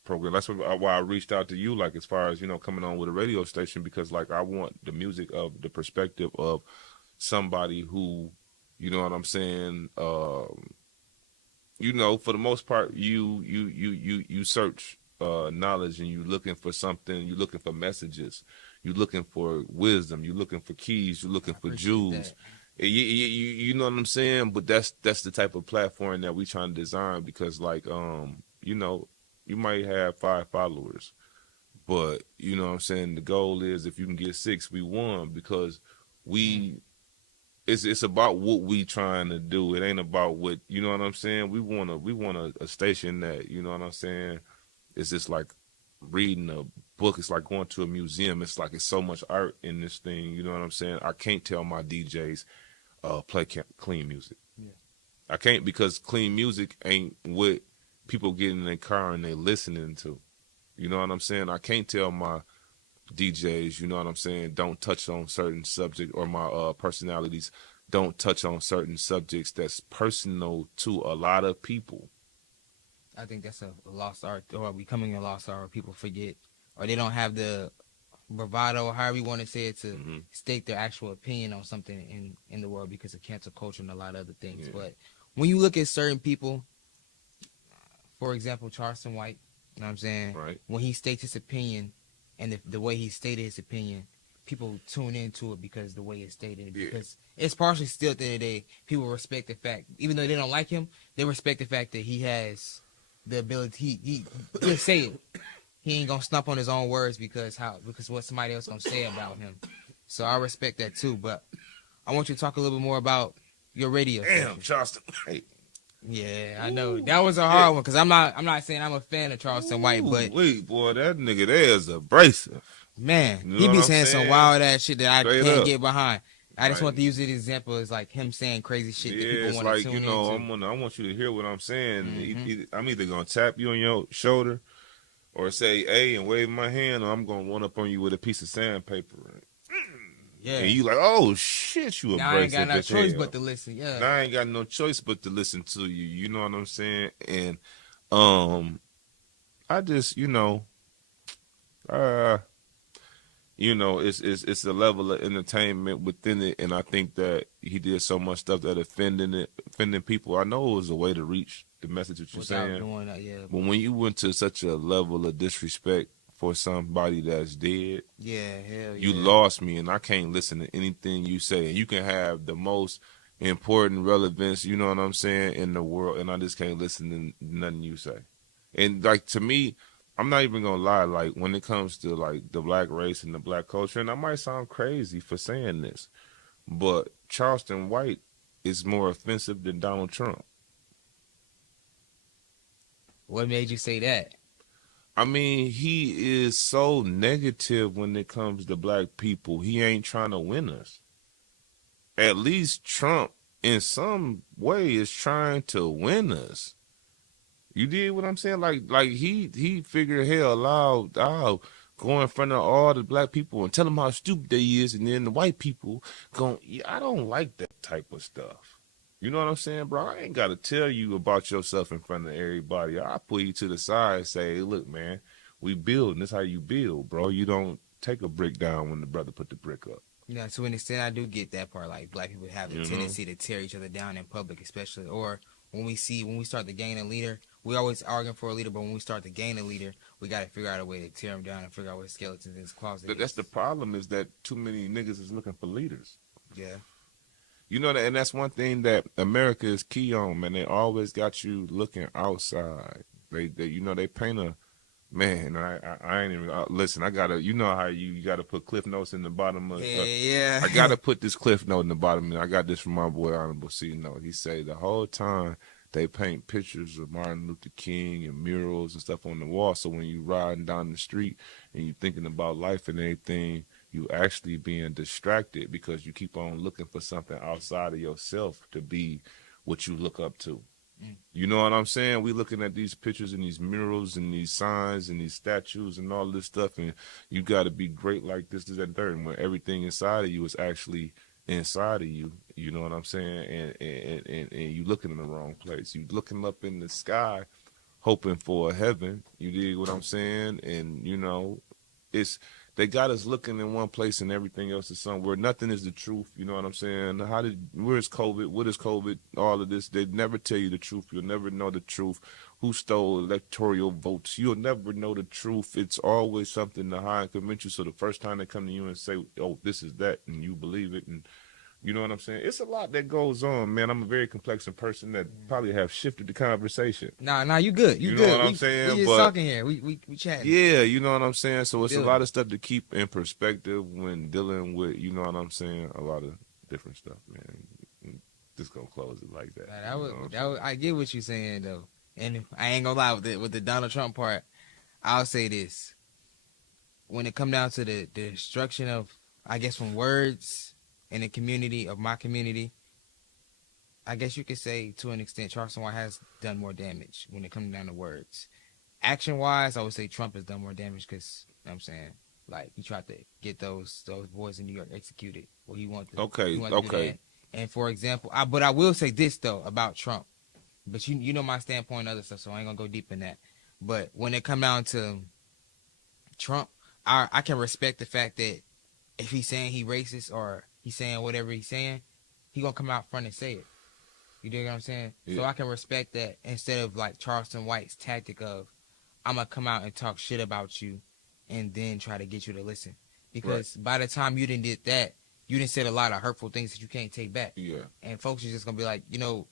program. That's why I reached out to you, like as far as coming on with a radio station, because like I want the music of the perspective of somebody who, you know what I'm saying. For the most part, you search knowledge and you looking for something. You looking for messages. You looking for wisdom. You looking for keys. You looking for jewels. You know what I'm saying? But that's the type of platform that we trying to design, because like you might have 5 followers, but you know what I'm saying, the goal is if you can get 6, we won, because it's about what we trying to do. It ain't about what, you know what I'm saying? We want a station that, you know what I'm saying, it's just like reading a book. It's like going to a museum. It's like it's so much art in this thing, you know what I'm saying? I can't tell my DJs play clean music. Yeah. I can't, because clean music ain't what people get in their car and they listening to. You know what I'm saying? I can't tell my DJs, you know what I'm saying, don't touch on certain subject, or my personalities don't touch on certain subjects that's personal to a lot of people. I think that's a lost art, or becoming a lost art, or people forget, or they don't have the bravado, or however you want to say it, to state their actual opinion on something in the world, because of cancel culture and a lot of other things. Yeah. But when you look at certain people, for example, Charleston White, you know what I'm saying? Right. When he states his opinion, and the way he stated his opinion, people tune into it because the way it's stated. Because it's partially still, at the end of the day, people respect the fact, even though they don't like him, they respect the fact that he has the ability, he'll say it. He ain't gonna stump on his own words because what somebody else gonna say about him. So I respect that too. But I want you to talk a little bit more about your radio station. Charleston. Hey. Yeah, I know that was a hard one, because I'm not saying I'm a fan of Charleston White, but wait, boy, that nigga there is abrasive. Man, he be saying some wild ass shit that I can't get behind. I just want to use it as an example as like him saying crazy shit that people want to tune into. I want you to hear what I'm saying. I'm either gonna tap you on your shoulder, or say "hey" and wave my hand, or I'm gonna run up on you with a piece of sandpaper. Yeah, and you like, oh shit, you abrasive. Now I ain't got no choice but to listen. Yeah, now I ain't got no choice but to listen to you. You know what I'm saying? And I just it's a level of entertainment within it, and I think that he did so much stuff that offending people. I know it was a way to reach the message that you're saying. Doing that, yeah. But when you went to such a level of disrespect for somebody that's dead, hell yeah, you lost me, and I can't listen to anything you say. And you can have the most important relevance, you know what I'm saying, in the world, and I just can't listen to nothing you say. And like to me, I'm not even gonna lie, like when it comes to like the black race and the black culture, and I might sound crazy for saying this, but Charleston White is more offensive than Donald Trump. What made you say that? I mean, he is so negative when it comes to black people. He ain't trying to win us. At least Trump, in some way, is trying to win us. You did what I'm saying? Like he figured, hell, I'll go in front of all the black people and tell them how stupid they is, and then the white people going, yeah, I don't like that type of stuff. You know what I'm saying, bro? I ain't got to tell you about yourself in front of everybody. I pull you to the side and say, hey, look, man, we building. This how you build, bro. You don't take a brick down when the brother put the brick up. Yeah, to an extent, I do get that part. Like, black people have a tendency to tear each other down in public, especially, or when we start to gain a leader, we always arguing for a leader, but when we start to gain a leader, we got to figure out a way to tear them down and figure out what skeletons in his closet. That's the problem, is that too many niggas is looking for leaders. Yeah. You know, and that's one thing that America is key on, man. They always got you looking outside. They paint a, man, I ain't even, listen, I gotta, you know how you gotta put cliff notes in the bottom of, yeah. I gotta put this cliff note in the bottom, and I got this from my boy Honorable C Note. He say the whole time they paint pictures of Martin Luther King and murals and stuff on the wall, so when you riding down the street and you thinking about life and everything, you actually being distracted because you keep on looking for something outside of yourself to be what you look up to. You know what I'm saying? We looking at these pictures and these murals and these signs and these statues and all this stuff, and you got to be great like this, and third, and when everything inside of you is actually inside of you. You know what I'm saying? And you looking in the wrong place. You looking up in the sky, hoping for a heaven. You dig what I'm saying? And you know, they got us looking in one place and everything else is somewhere. Nothing is the truth. You know what I'm saying? Where's COVID? What is COVID? All of this. They never tell you the truth. You'll never know the truth. Who stole electoral votes? You'll never know the truth. It's always something to hide and convince you. So the first time they come to you and say, oh, this is that, and you believe it, and you know what I'm saying? It's a lot that goes on, man. I'm a very complex person that probably have shifted the conversation. Nah, you good. You know good. what I'm saying? We just talking here. We chatting. Yeah, you know what I'm saying? So it's a lot of stuff to keep in perspective when dealing with, you know what I'm saying, a lot of different stuff, man. Just gonna close it like that. I get what you're saying, though. And I ain't gonna lie with the Donald Trump part, I'll say this. When it come down to the destruction of, I guess, from words in the community, of my community, I guess you could say to an extent Charleston White has done more damage when it comes down to words. Action-wise, I would say Trump has done more damage because, you know what I'm saying, like, he tried to get those boys in New York executed. Well, he wanted to do that. And for example, but I will say this, though, about Trump. But you know my standpoint and other stuff, so I ain't going to go deep in that. But when it come down to Trump, I can respect the fact that if he's saying he racist or he's saying whatever he's saying, he gonna come out front and say it. You dig what I'm saying? Yeah. So I can respect that instead of like Charleston White's tactic of, I'm gonna come out and talk shit about you and then try to get you to listen. Because by the time you done did that, you done said a lot of hurtful things that you can't take back. Yeah. And folks are just gonna be like, you know,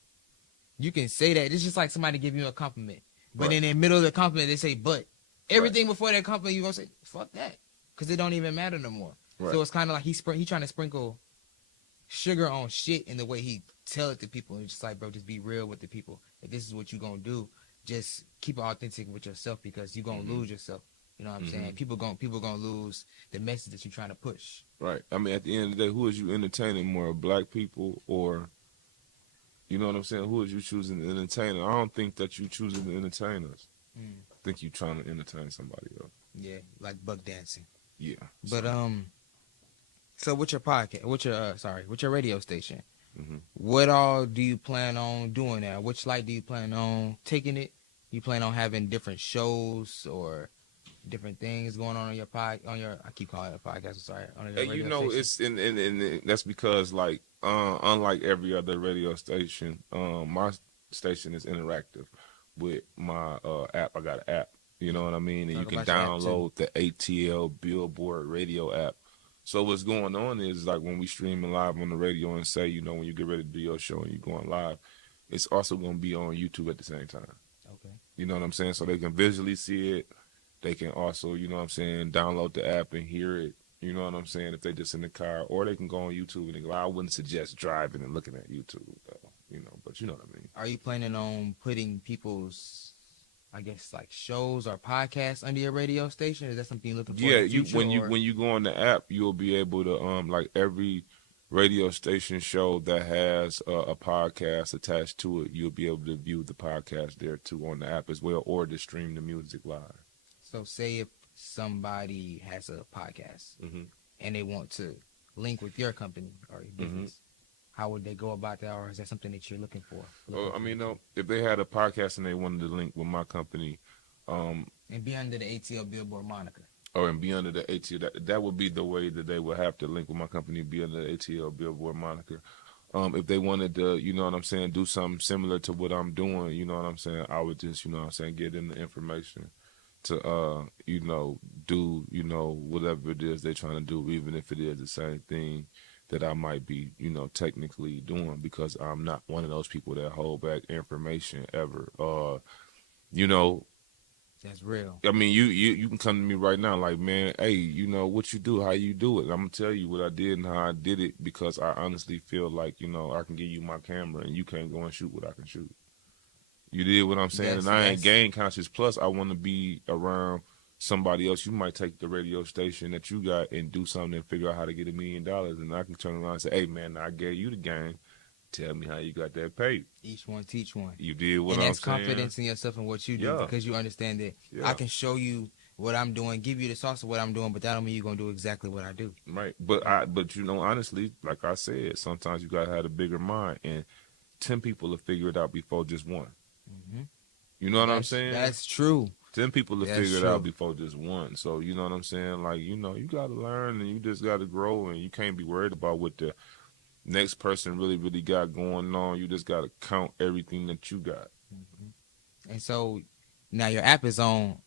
you can say that. It's just like somebody giving you a compliment. But in the middle of the compliment, they say, but. Everything before that compliment, you gonna say, fuck that. Because it don't even matter no more. Right. So it's kind of like he trying to sprinkle sugar on shit in the way he tell it to people. And it's just like, bro, just be real with the people. If this is what you gonna do, just keep it authentic with yourself because you gonna lose yourself. You know what I'm saying? People gonna lose the message that you're trying to push. Right. I mean, at the end of the day, who is you entertaining more, black people or, you know what I'm saying? Who is you choosing to entertain? I don't think that you choosing to entertain us. I think you trying to entertain somebody else. Yeah, like buck dancing. Yeah. But so with your podcast, with your radio station, what all do you plan on doing there? Which light do you plan on taking it? You plan on having different shows or different things going on your I keep calling it a podcast. I'm sorry. On your you know, station? It's in that's because like unlike every other radio station, my station is interactive with my app. I got an app. You know what I mean? And you can download the ATL Billboard radio app. So what's going on is like when we streaming live on the radio and say, when you get ready to do your show and you're going live, it's also going to be on YouTube at the same time. Okay. You know what I'm saying? So they can visually see it. They can also, download the app and hear it. You know what I'm saying? If they just in the car, or they can go on YouTube and they go. I wouldn't suggest driving and looking at YouTube, though, but you know what I mean. Are you planning on putting people's, I guess, like shows or podcasts under your radio station? Is that something you're looking for? Yeah, in the future, when you go on the app, you'll be able to like every radio station show that has a podcast attached to it, you'll be able to view the podcast there too on the app as well, or to stream the music live. So say if somebody has a podcast Mm-hmm. and they want to link with your company or your business, how would they go about that, or is that something that you're looking for? If they had a podcast and they wanted to link with my company, and be under the ATL Billboard moniker. And be under the ATL, that would be the way that they would have to link with my company, be under the ATL Billboard moniker. If they wanted to, do something similar to what I'm doing, I would just, get them the information to, do, whatever it is they're trying to do, even if it is the same thing that I might be, technically doing, because I'm not one of those people that hold back information ever. That's real. I mean, you can come to me right now like, man, hey, what you do, how you do it. I'm going to tell you what I did and how I did it, because I honestly feel like, I can give you my camera and you can't go and shoot what I can shoot. You did what I'm saying? Yes, and I ain't game conscious. Plus, I want to be around somebody else. You might take the radio station that you got and do something and figure out how to get $1 million. And I can turn around and say, hey, man, I gave you the game. Tell me how you got that paid. Each one teach one. You did what I'm saying. And that's confidence in yourself and what you do, because you understand that I can show you what I'm doing, give you the sauce of what I'm doing, but that don't mean you're going to do exactly what I do. Right. But honestly, like I said, sometimes you got to have a bigger mind, and 10 people will figure it out before just one. Mm-hmm. You know what I'm saying? That's true. 10 people will figure it out before just one. So, you know what I'm saying? Like, you got to learn, and you just got to grow, and you can't be worried about what the next person really, really got going on. You just got to count everything that you got. Mm-hmm. And so now your app is on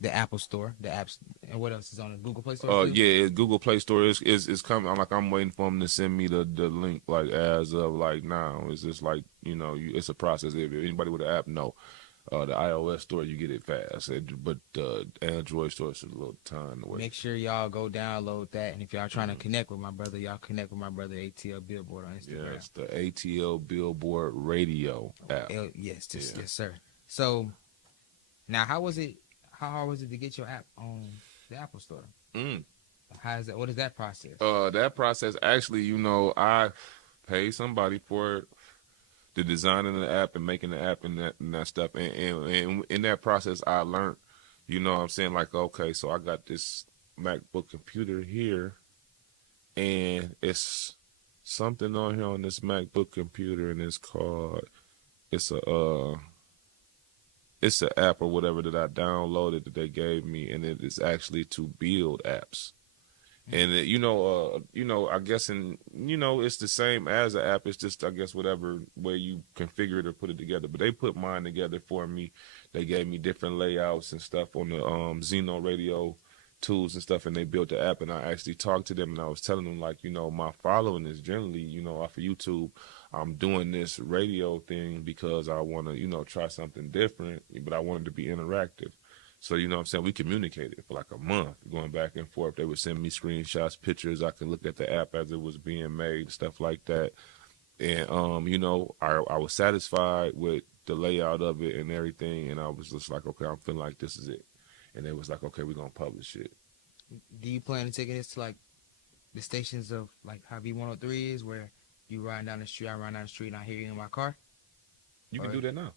the Apple Store, the apps, and what else is on the Google Play Store? Yeah, Google Play Store is coming. I'm waiting for them to send me the link, like, as of like now. It's just like, it's a process. If anybody with an app, no. The iOS store, you get it fast, but the Android store is a little time away. Make sure y'all go download that, and if y'all trying to connect with my brother, y'all connect with my brother ATL Billboard on Instagram. Yeah, it's the ATL Billboard Radio app. Yes, sir. So now, how hard was it to get your app on the Apple Store? How is that? What is that process? That process, actually, I paid somebody for it. The designing the app and making the app and that stuff. And in that process, I learned, what I'm saying? Like, okay, so I got this MacBook computer here, and it's something on here on this MacBook computer, and it's an app or whatever that I downloaded that they gave me, and it is actually to build apps. And I guess it's the same as an app. It's just, I guess, whatever way you configure it or put it together. But they put mine together for me. They gave me different layouts and stuff on the Zeno radio tools and stuff, and they built the app. And I actually talked to them, and I was telling them, like, my following is generally, off of YouTube. I'm doing this radio thing because I want to, try something different, but I want it to be interactive. So, what I'm saying, we communicated for like a month, going back and forth. They would send me screenshots, pictures. I could look at the app as it was being made, stuff like that. And, I was satisfied with the layout of it and everything. And I was just like, okay, I'm feeling like this is it. And they was like, okay, we're going to publish it. Do you plan on taking this to, like, the stations of, like, how V103 is, where you ride down the street, I ride down the street, and I hear you in my car? You can do that now.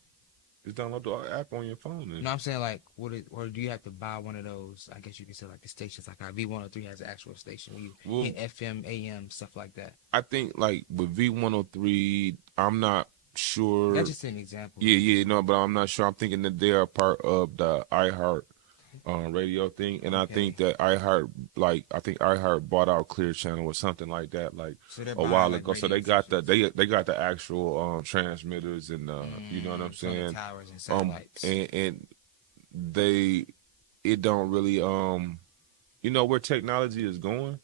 Just download the app on your phone. No, I'm saying, like, or do you have to buy one of those? I guess you can say, like, the stations, like how V103 has an actual station where you hit FM, AM, stuff like that. I think, like, with V103, I'm not sure. That's just an example. Yeah, no, but I'm not sure. I'm thinking that they are part of the iHeart radio thing, and I think that iHeart bought out Clear Channel or something like that, like, so a while ago. So they got the actual transmitters and you know what I'm saying, the towers and satellites. And it don't really where technology is going.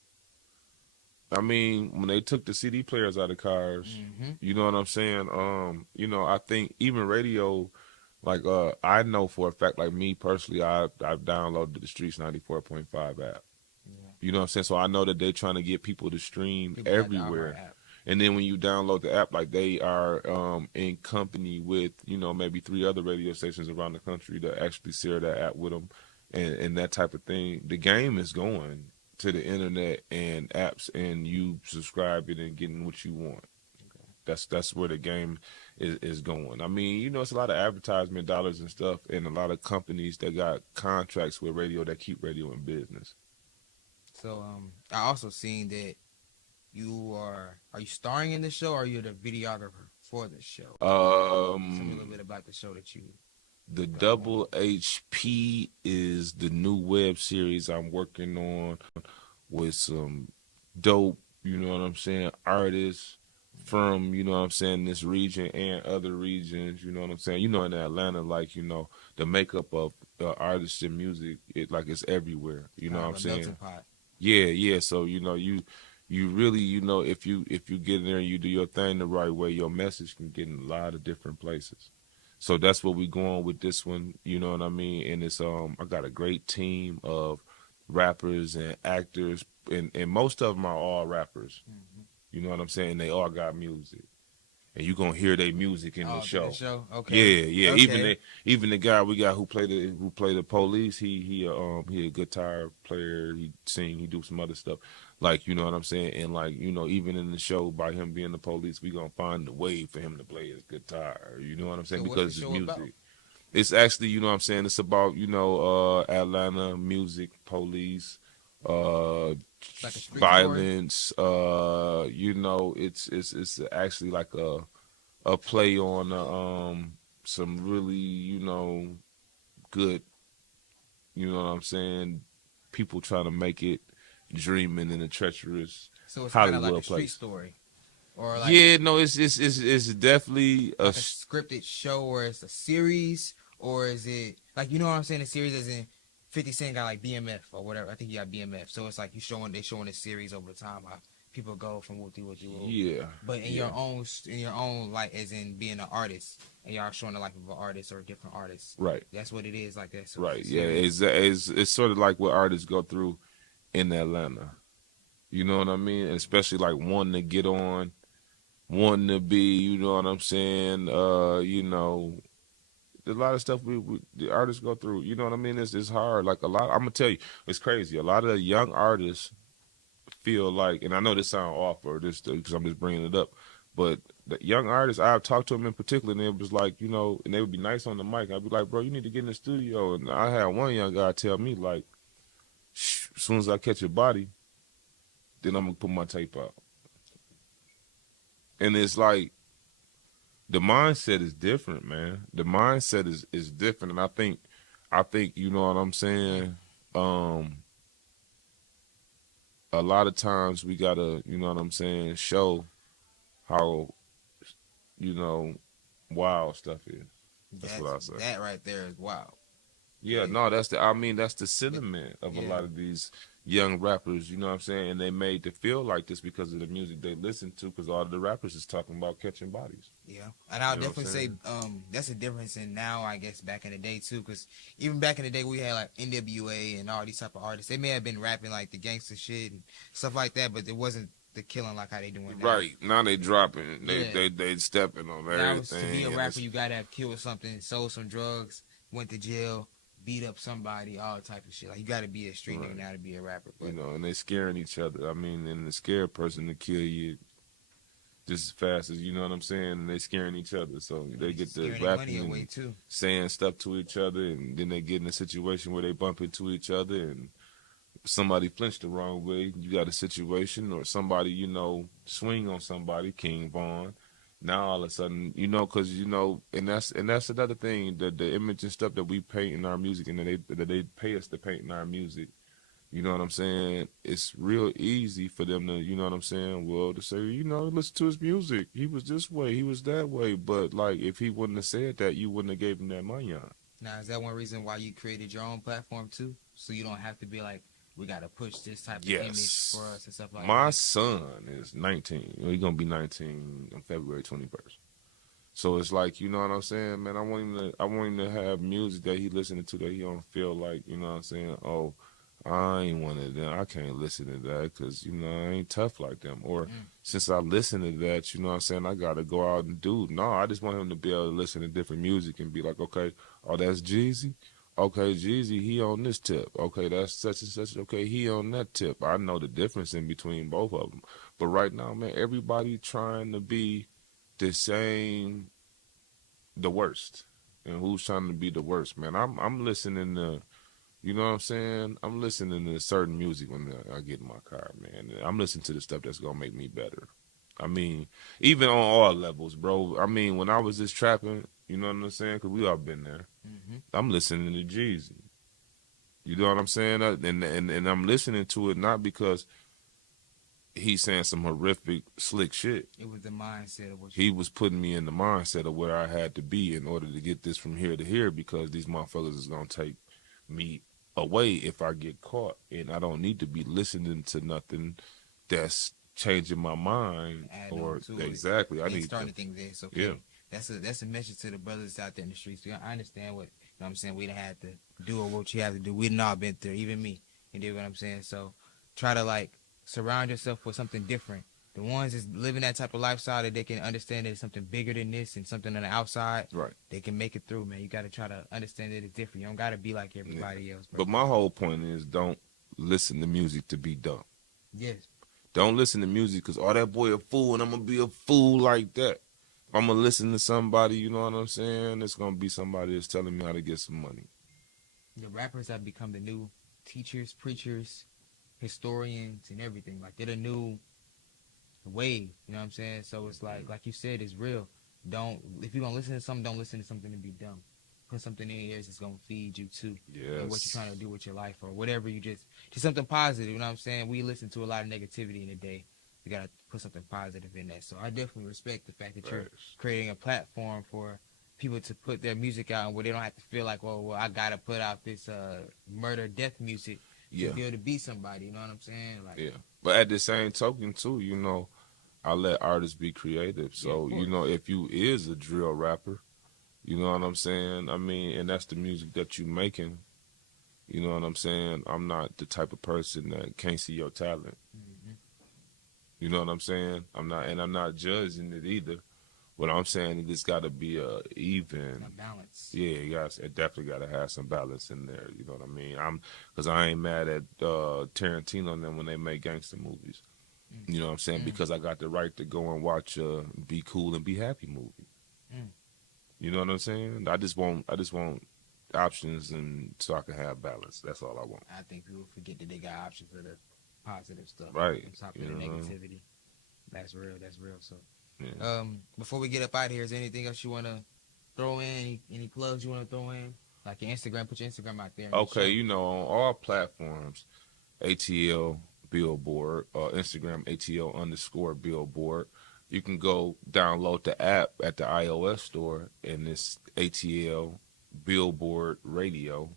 I mean, when they took the CD players out of cars, you know what I'm saying? You know, I think even radio, like I know for a fact, like me personally, I've downloaded the Streets 94.5 app. Yeah. You know what I'm saying? So I know that they're trying to get people to stream People got the iHeart everywhere. app. And then when you download the app, like they are in company with, you know, maybe 3 other radio stations around the country that actually share that app with them and that type of thing. The game is going to the internet and apps and you subscribing and getting what you want. That's where the game is going. I mean, you know, it's a lot of advertisement dollars and stuff and a lot of companies that got contracts with radio that keep radio in business. So I also seen that you are you starring in the show or are you the videographer for the show? Tell me a little bit about the show that you The Double HP is the new web series I'm working on with some dope, you know what I'm saying, artists from, you know what I'm saying, this region and other regions, you know what I'm saying. You know, in Atlanta, like, you know, the makeup of artists and music, it's everywhere. You know what I'm saying? Yeah. So, you know, you really, you know, if you get in there and you do your thing the right way, your message can get in a lot of different places. So that's what we going with this one, you know what I mean? And it's I got a great team of rappers and actors, and most of them are all rappers. You know what I'm saying? They all got music, and you gonna hear their music in the show. Okay. Yeah. Okay. Even the guy we got who play the police. He a guitar player. He sing. He do some other stuff. Like, you know what I'm saying? And like, you know, even in the show, by him being the police, we gonna find a way for him to play his guitar. You know what I'm saying? So because what's the it's show music. about? It's actually, you know what I'm saying, it's about, you know, Atlanta music, police, Like a street violence, you know, it's actually like a play on some really, you know, good, you know what I'm saying, people trying to make it, dreaming in a treacherous So it's kind of Hollywood like a street place. story, or like Yeah, no, it's definitely like a scripted show, or it's a series, or is it like, you know what I'm saying? A series as in 50 Cent got like BMF or whatever. I think you got BMF. So it's like they showing a series over the time how people go from what you yeah. But in your own like as in being an artist, and y'all showing the life of an artist or different artists. Right. That's what it is, like that. So Right. Yeah. It's sort of like what artists go through in Atlanta. You know what I mean? And especially like wanting to get on, wanting to be, you know what I'm saying? You know, there's a lot of stuff the artists go through. You know what I mean? It's hard. Like I'm gonna tell you, it's crazy. A lot of young artists feel like, and I know this sounds awful, this because I'm just bringing it up, but the young artists, I've talked to them in particular, and it was like, you know, and they would be nice on the mic. I'd be like, bro, you need to get in the studio. And I had one young guy tell me like, as soon as I catch your body, then I'm gonna put my tape out. And it's like the mindset is different, man. The mindset is different, and I think you know what I'm saying. A lot of times we gotta, you know what I'm saying, show how, you know, wild stuff is. That's what I say. That right there is wild. Yeah, no, that's the sentiment of a lot of these young rappers, you know what I'm saying? And they made to feel like this because of the music they listen to, because all of the rappers is talking about catching bodies. Yeah, and I'll definitely say that's a difference in now, I guess, back in the day too, because even back in the day we had like NWA and all these type of artists. They may have been rapping like the gangster shit and stuff like that, but it wasn't the killing like how they doing now. Right, now they dropping, they stepping on everything. To be a rapper, you gotta have killed something, sold some drugs, went to jail, beat up somebody, all type of shit. Like, you got to be a street nigga now to be a rapper. But, you know, and they scaring each other. I mean, and the scared person to kill you just as fast as, you know what I'm saying, and they scaring each other. So they get the rapping and too. Saying stuff to each other, and then they get in a situation where they bump into each other and somebody flinched the wrong way. You got a situation, or somebody, you know, swing on somebody, King Von. Now all of a sudden, you know, because, you know, and that's another thing, the image and stuff that we paint in our music, and that they pay us to paint in our music. You know what I'm saying? It's real easy for them to, you know what I'm saying, well, to say, you know, listen to his music. He was this way, he was that way. But, like, if he wouldn't have said that, you wouldn't have gave him that money on. Now, is that one reason why you created your own platform, too? So you don't have to be, like, we got to push this type of image Yes. for us and stuff like My that. son is 19. He's gonna be 19 on February 21st. So it's like, you know what I'm saying, man. I want him to have music that he listening to that he don't feel like, you know what I'm saying. Oh, I ain't one of them. I can't listen to that because you know I ain't tough like them. Or since I listen to that, you know what I'm saying, I gotta go out and do. No, I just want him to be able to listen to different music and be like, okay, oh that's Jeezy. Okay, Jeezy, he on this tip. Okay, that's such and such. Okay, he on that tip. I know the difference in between both of them. But right now, man, everybody trying to be the same, the worst. And who's trying to be the worst, man? I'm listening to, you know what I'm saying? I'm listening to certain music when I get in my car, man. I'm listening to the stuff that's gonna make me better. I mean, even on all levels, bro. I mean, when I was just trapping, you know what I'm saying? Because we all been there. I'm listening to Jeezy. You know what I'm saying? And I'm listening to it not because he's saying some horrific, slick shit. It was the mindset of what He was putting me in the mindset of where I had to be in order to get this from here to here because these motherfuckers is going to take me away if I get caught. And I don't need to be listening to nothing that's changing my mind. Or exactly. I need starting things there. So okay. Yeah. That's a message to the brothers out there in the streets. I understand what, you know what I'm saying, we done had to do what you have to do. We done all been through, even me. You know what I'm saying? So try to like surround yourself with something different. The ones that's living that type of lifestyle that they can understand that it's something bigger than this and something on the outside. Right. They can make it through, man. You got to try to understand that it's different. You don't got to be like everybody else. Bro. But my whole point is don't listen to music to be dumb. Yes. Don't listen to music because, oh, that boy a fool and I'm going to be a fool like that. If I'm going to listen to somebody, you know what I'm saying, it's going to be somebody that's telling me how to get some money. The rappers have become the new teachers, preachers, historians, and everything. Like, they're the new wave, you know what I'm saying? So it's like you said, it's real. If you're going to listen to something, don't listen to something to be dumb. Put something in your ears that's going to feed you too. Yes. And what you're trying to do with your life or whatever just something positive, you know what I'm saying? We listen to a lot of negativity in the day. We got to put something positive in that. So I definitely respect the fact that you're creating a platform for people to put their music out where they don't have to feel like, well I got to put out this murder, death music to be able to be somebody, you know what I'm saying? Like, yeah. But at the same token, too, you know, I let artists be creative. So, you know, if you is a drill rapper, you know what I'm saying? I mean, and that's the music that you making, you know what I'm saying? I'm not the type of person that can't see your talent. You know what I'm saying? I'm not judging it either. What I'm saying is it's got to be a balance. Yeah, it definitely got to have some balance in there. You know what I mean? Because I ain't mad at Tarantino and them when they make gangster movies. You know what I'm saying? Because I got the right to go and watch a Be Cool and Be Happy movie. You know what I'm saying? I just want options, and so I can have balance. That's all I want. I think people forget that they got options for the positive stuff, right? On top of the negativity. That's real. So, yeah. Before we get up out here, is there anything else you want to throw in? Any plugs you want to throw in? Like your Instagram, put your Instagram out there. Okay, you know, on all platforms, ATL Billboard, Instagram ATL_Billboard. You can go download the app at the iOS store, and it's ATL Billboard Radio.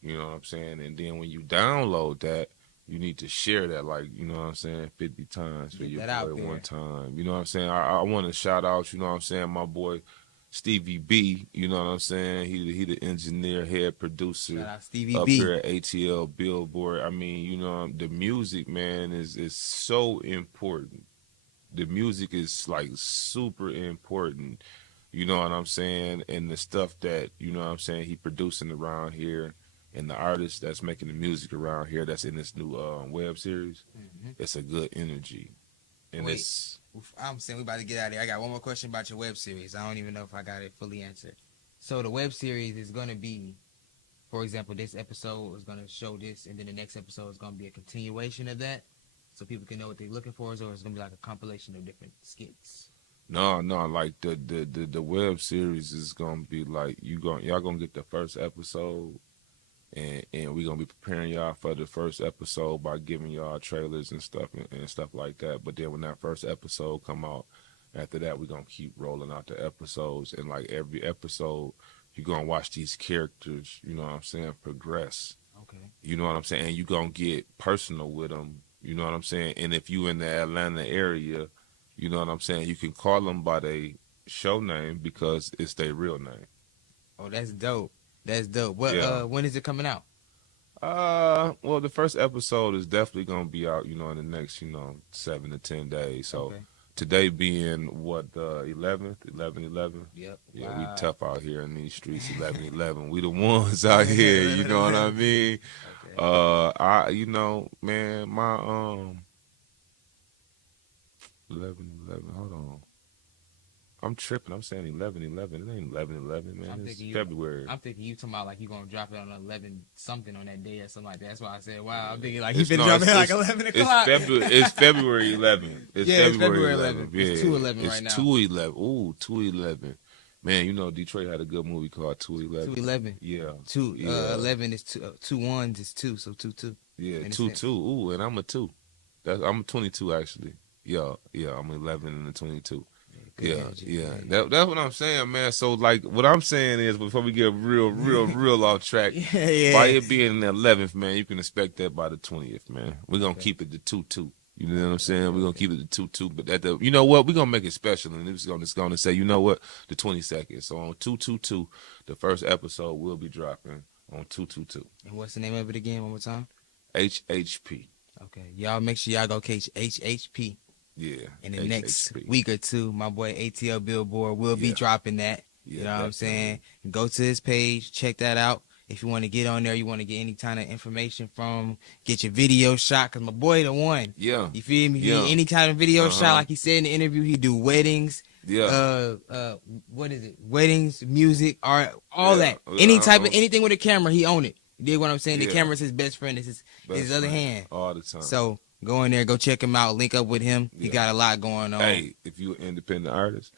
You know what I'm saying? And then when you download that, you need to share that, like, you know what I'm saying, 50 times for your boy one time. You know what I'm saying? I want to shout out, you know what I'm saying, my boy Stevie B. You know what I'm saying? He the engineer, head producer shout out Stevie up B. here at ATL Billboard. I mean, you know, the music, man, is so important. The music is like super important. You know what I'm saying? And the stuff that, you know what I'm saying, he producing around here, and the artist that's making the music around here that's in this new web series, it's a good energy. And I'm saying we about to get out of here. I got one more question about your web series. I don't even know if I got it fully answered. So the web series is going to be, for example, this episode is going to show this, and then the next episode is going to be a continuation of that, so people can know what they're looking for, or it's going to be like a compilation of different skits? No, like the web series is going to be like, y'all going to get the first episode, and we're going to be preparing y'all for the first episode by giving y'all trailers and stuff like that. But then when that first episode come out, after that, we're going to keep rolling out the episodes. And like every episode, you're going to watch these characters, you know what I'm saying, progress. Okay. You know what I'm saying? And you gonna get personal with them. You know what I'm saying? And if you in the Atlanta area, you know what I'm saying, you can call them by their show name because it's their real name. Oh, that's dope. That's dope. What? Yeah. When is it coming out? Well, the first episode is definitely gonna be out, you know, in the next, 7 to 10 days. So Okay. today being what, the 11th, 11/11. Yep. Yeah, Wow. we tough out here in these streets. 11/11. We the ones out here. You know what I mean? Okay. Man, my 11/11. Hold on. I'm tripping. I'm saying 11/11. It ain't 11/11, man. It's February. I'm thinking you talking about like you gonna drop it on 11 something on that day or something like that. That's why I said, wow. I'm thinking like you been dropping it like 11 o'clock. It's February 11th. It's February 11th. Yeah. It's 2/11 right now. It's 2/11. Ooh, 2/11. Man, Detroit had a good movie called 2/11. 2/11. Yeah. 11 is 2 1s is 2, so 2/2. Yeah, 2/2. Ooh, and I'm a 2. I'm 22 actually. Yeah, I'm 11 and a 22. Yeah. That's what I'm saying, man. So, like, what I'm saying is, before we get real off track, by it being the 11th, man, you can expect that by the 20th, man. We're gonna keep it to 2/2. You know what I'm saying? We're gonna keep it to 2/2. But you know what? We're gonna make it special, and it's gonna say, you know what? The 22nd. So on 2/2/2, the first episode will be dropping on 2/2/2. And what's the name of it again? One more time. HHP. Okay, y'all make sure y'all go catch HHP. Yeah. In the next week or two, my boy ATL Billboard will be dropping that. You know what I'm saying? Go to his page, check that out. If you want to get on there, you want to get any kind of information from, get your video shot, because my boy the one. Yeah. You feel me? Yeah. Any kind of video shot, like he said in the interview, he do weddings. Yeah. What is it? Weddings, music, art, all that. Any type of anything with a camera, he own it. You dig what I'm saying? The camera's his best friend. It's his other hand. All the time. So go in there, go check him out, link up with him. He got a lot going on. Hey, if you're an independent artist,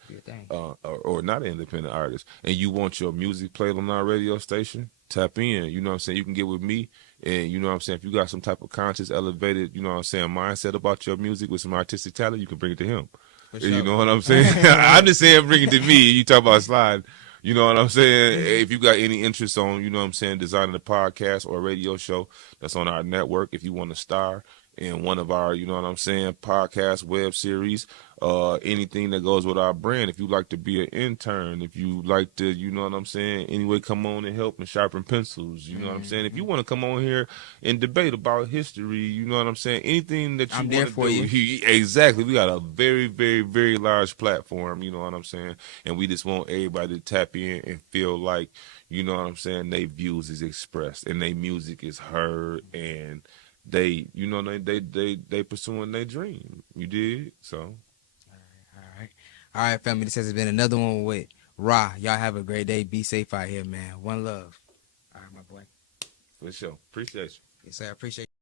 or not an independent artist, and you want your music played on our radio station, tap in. You know what I'm saying? You can get with me, and you know what I'm saying? If you got some type of conscious, elevated, you know what I'm saying, mindset about your music with some artistic talent, you can bring it to him. Sure. You know what I'm saying? I'm just saying bring it to me. You talk about slide. You know what I'm saying? If you got any interest on, you know what I'm saying, designing a podcast or a radio show that's on our network, if you want to star in one of our, you know what I'm saying, podcast, web series, anything that goes with our brand. If you like to be an intern, if you like to, you know what I'm saying, anyway, come on and help and sharpen pencils, you know what I'm saying. If you want to come on here and debate about history, you know what I'm saying, anything that you want to do. Exactly. We got a very, very, very large platform, you know what I'm saying, and we just want everybody to tap in and feel like, you know what I'm saying, their views is expressed and their music is heard, and they, you know, they pursuing their dream. You did. So all right, family. This has been another one with Ra. Y'all have a great day. Be safe out here, man. One love. All right, my boy. For sure. Appreciate you. Yes, sir. I appreciate you.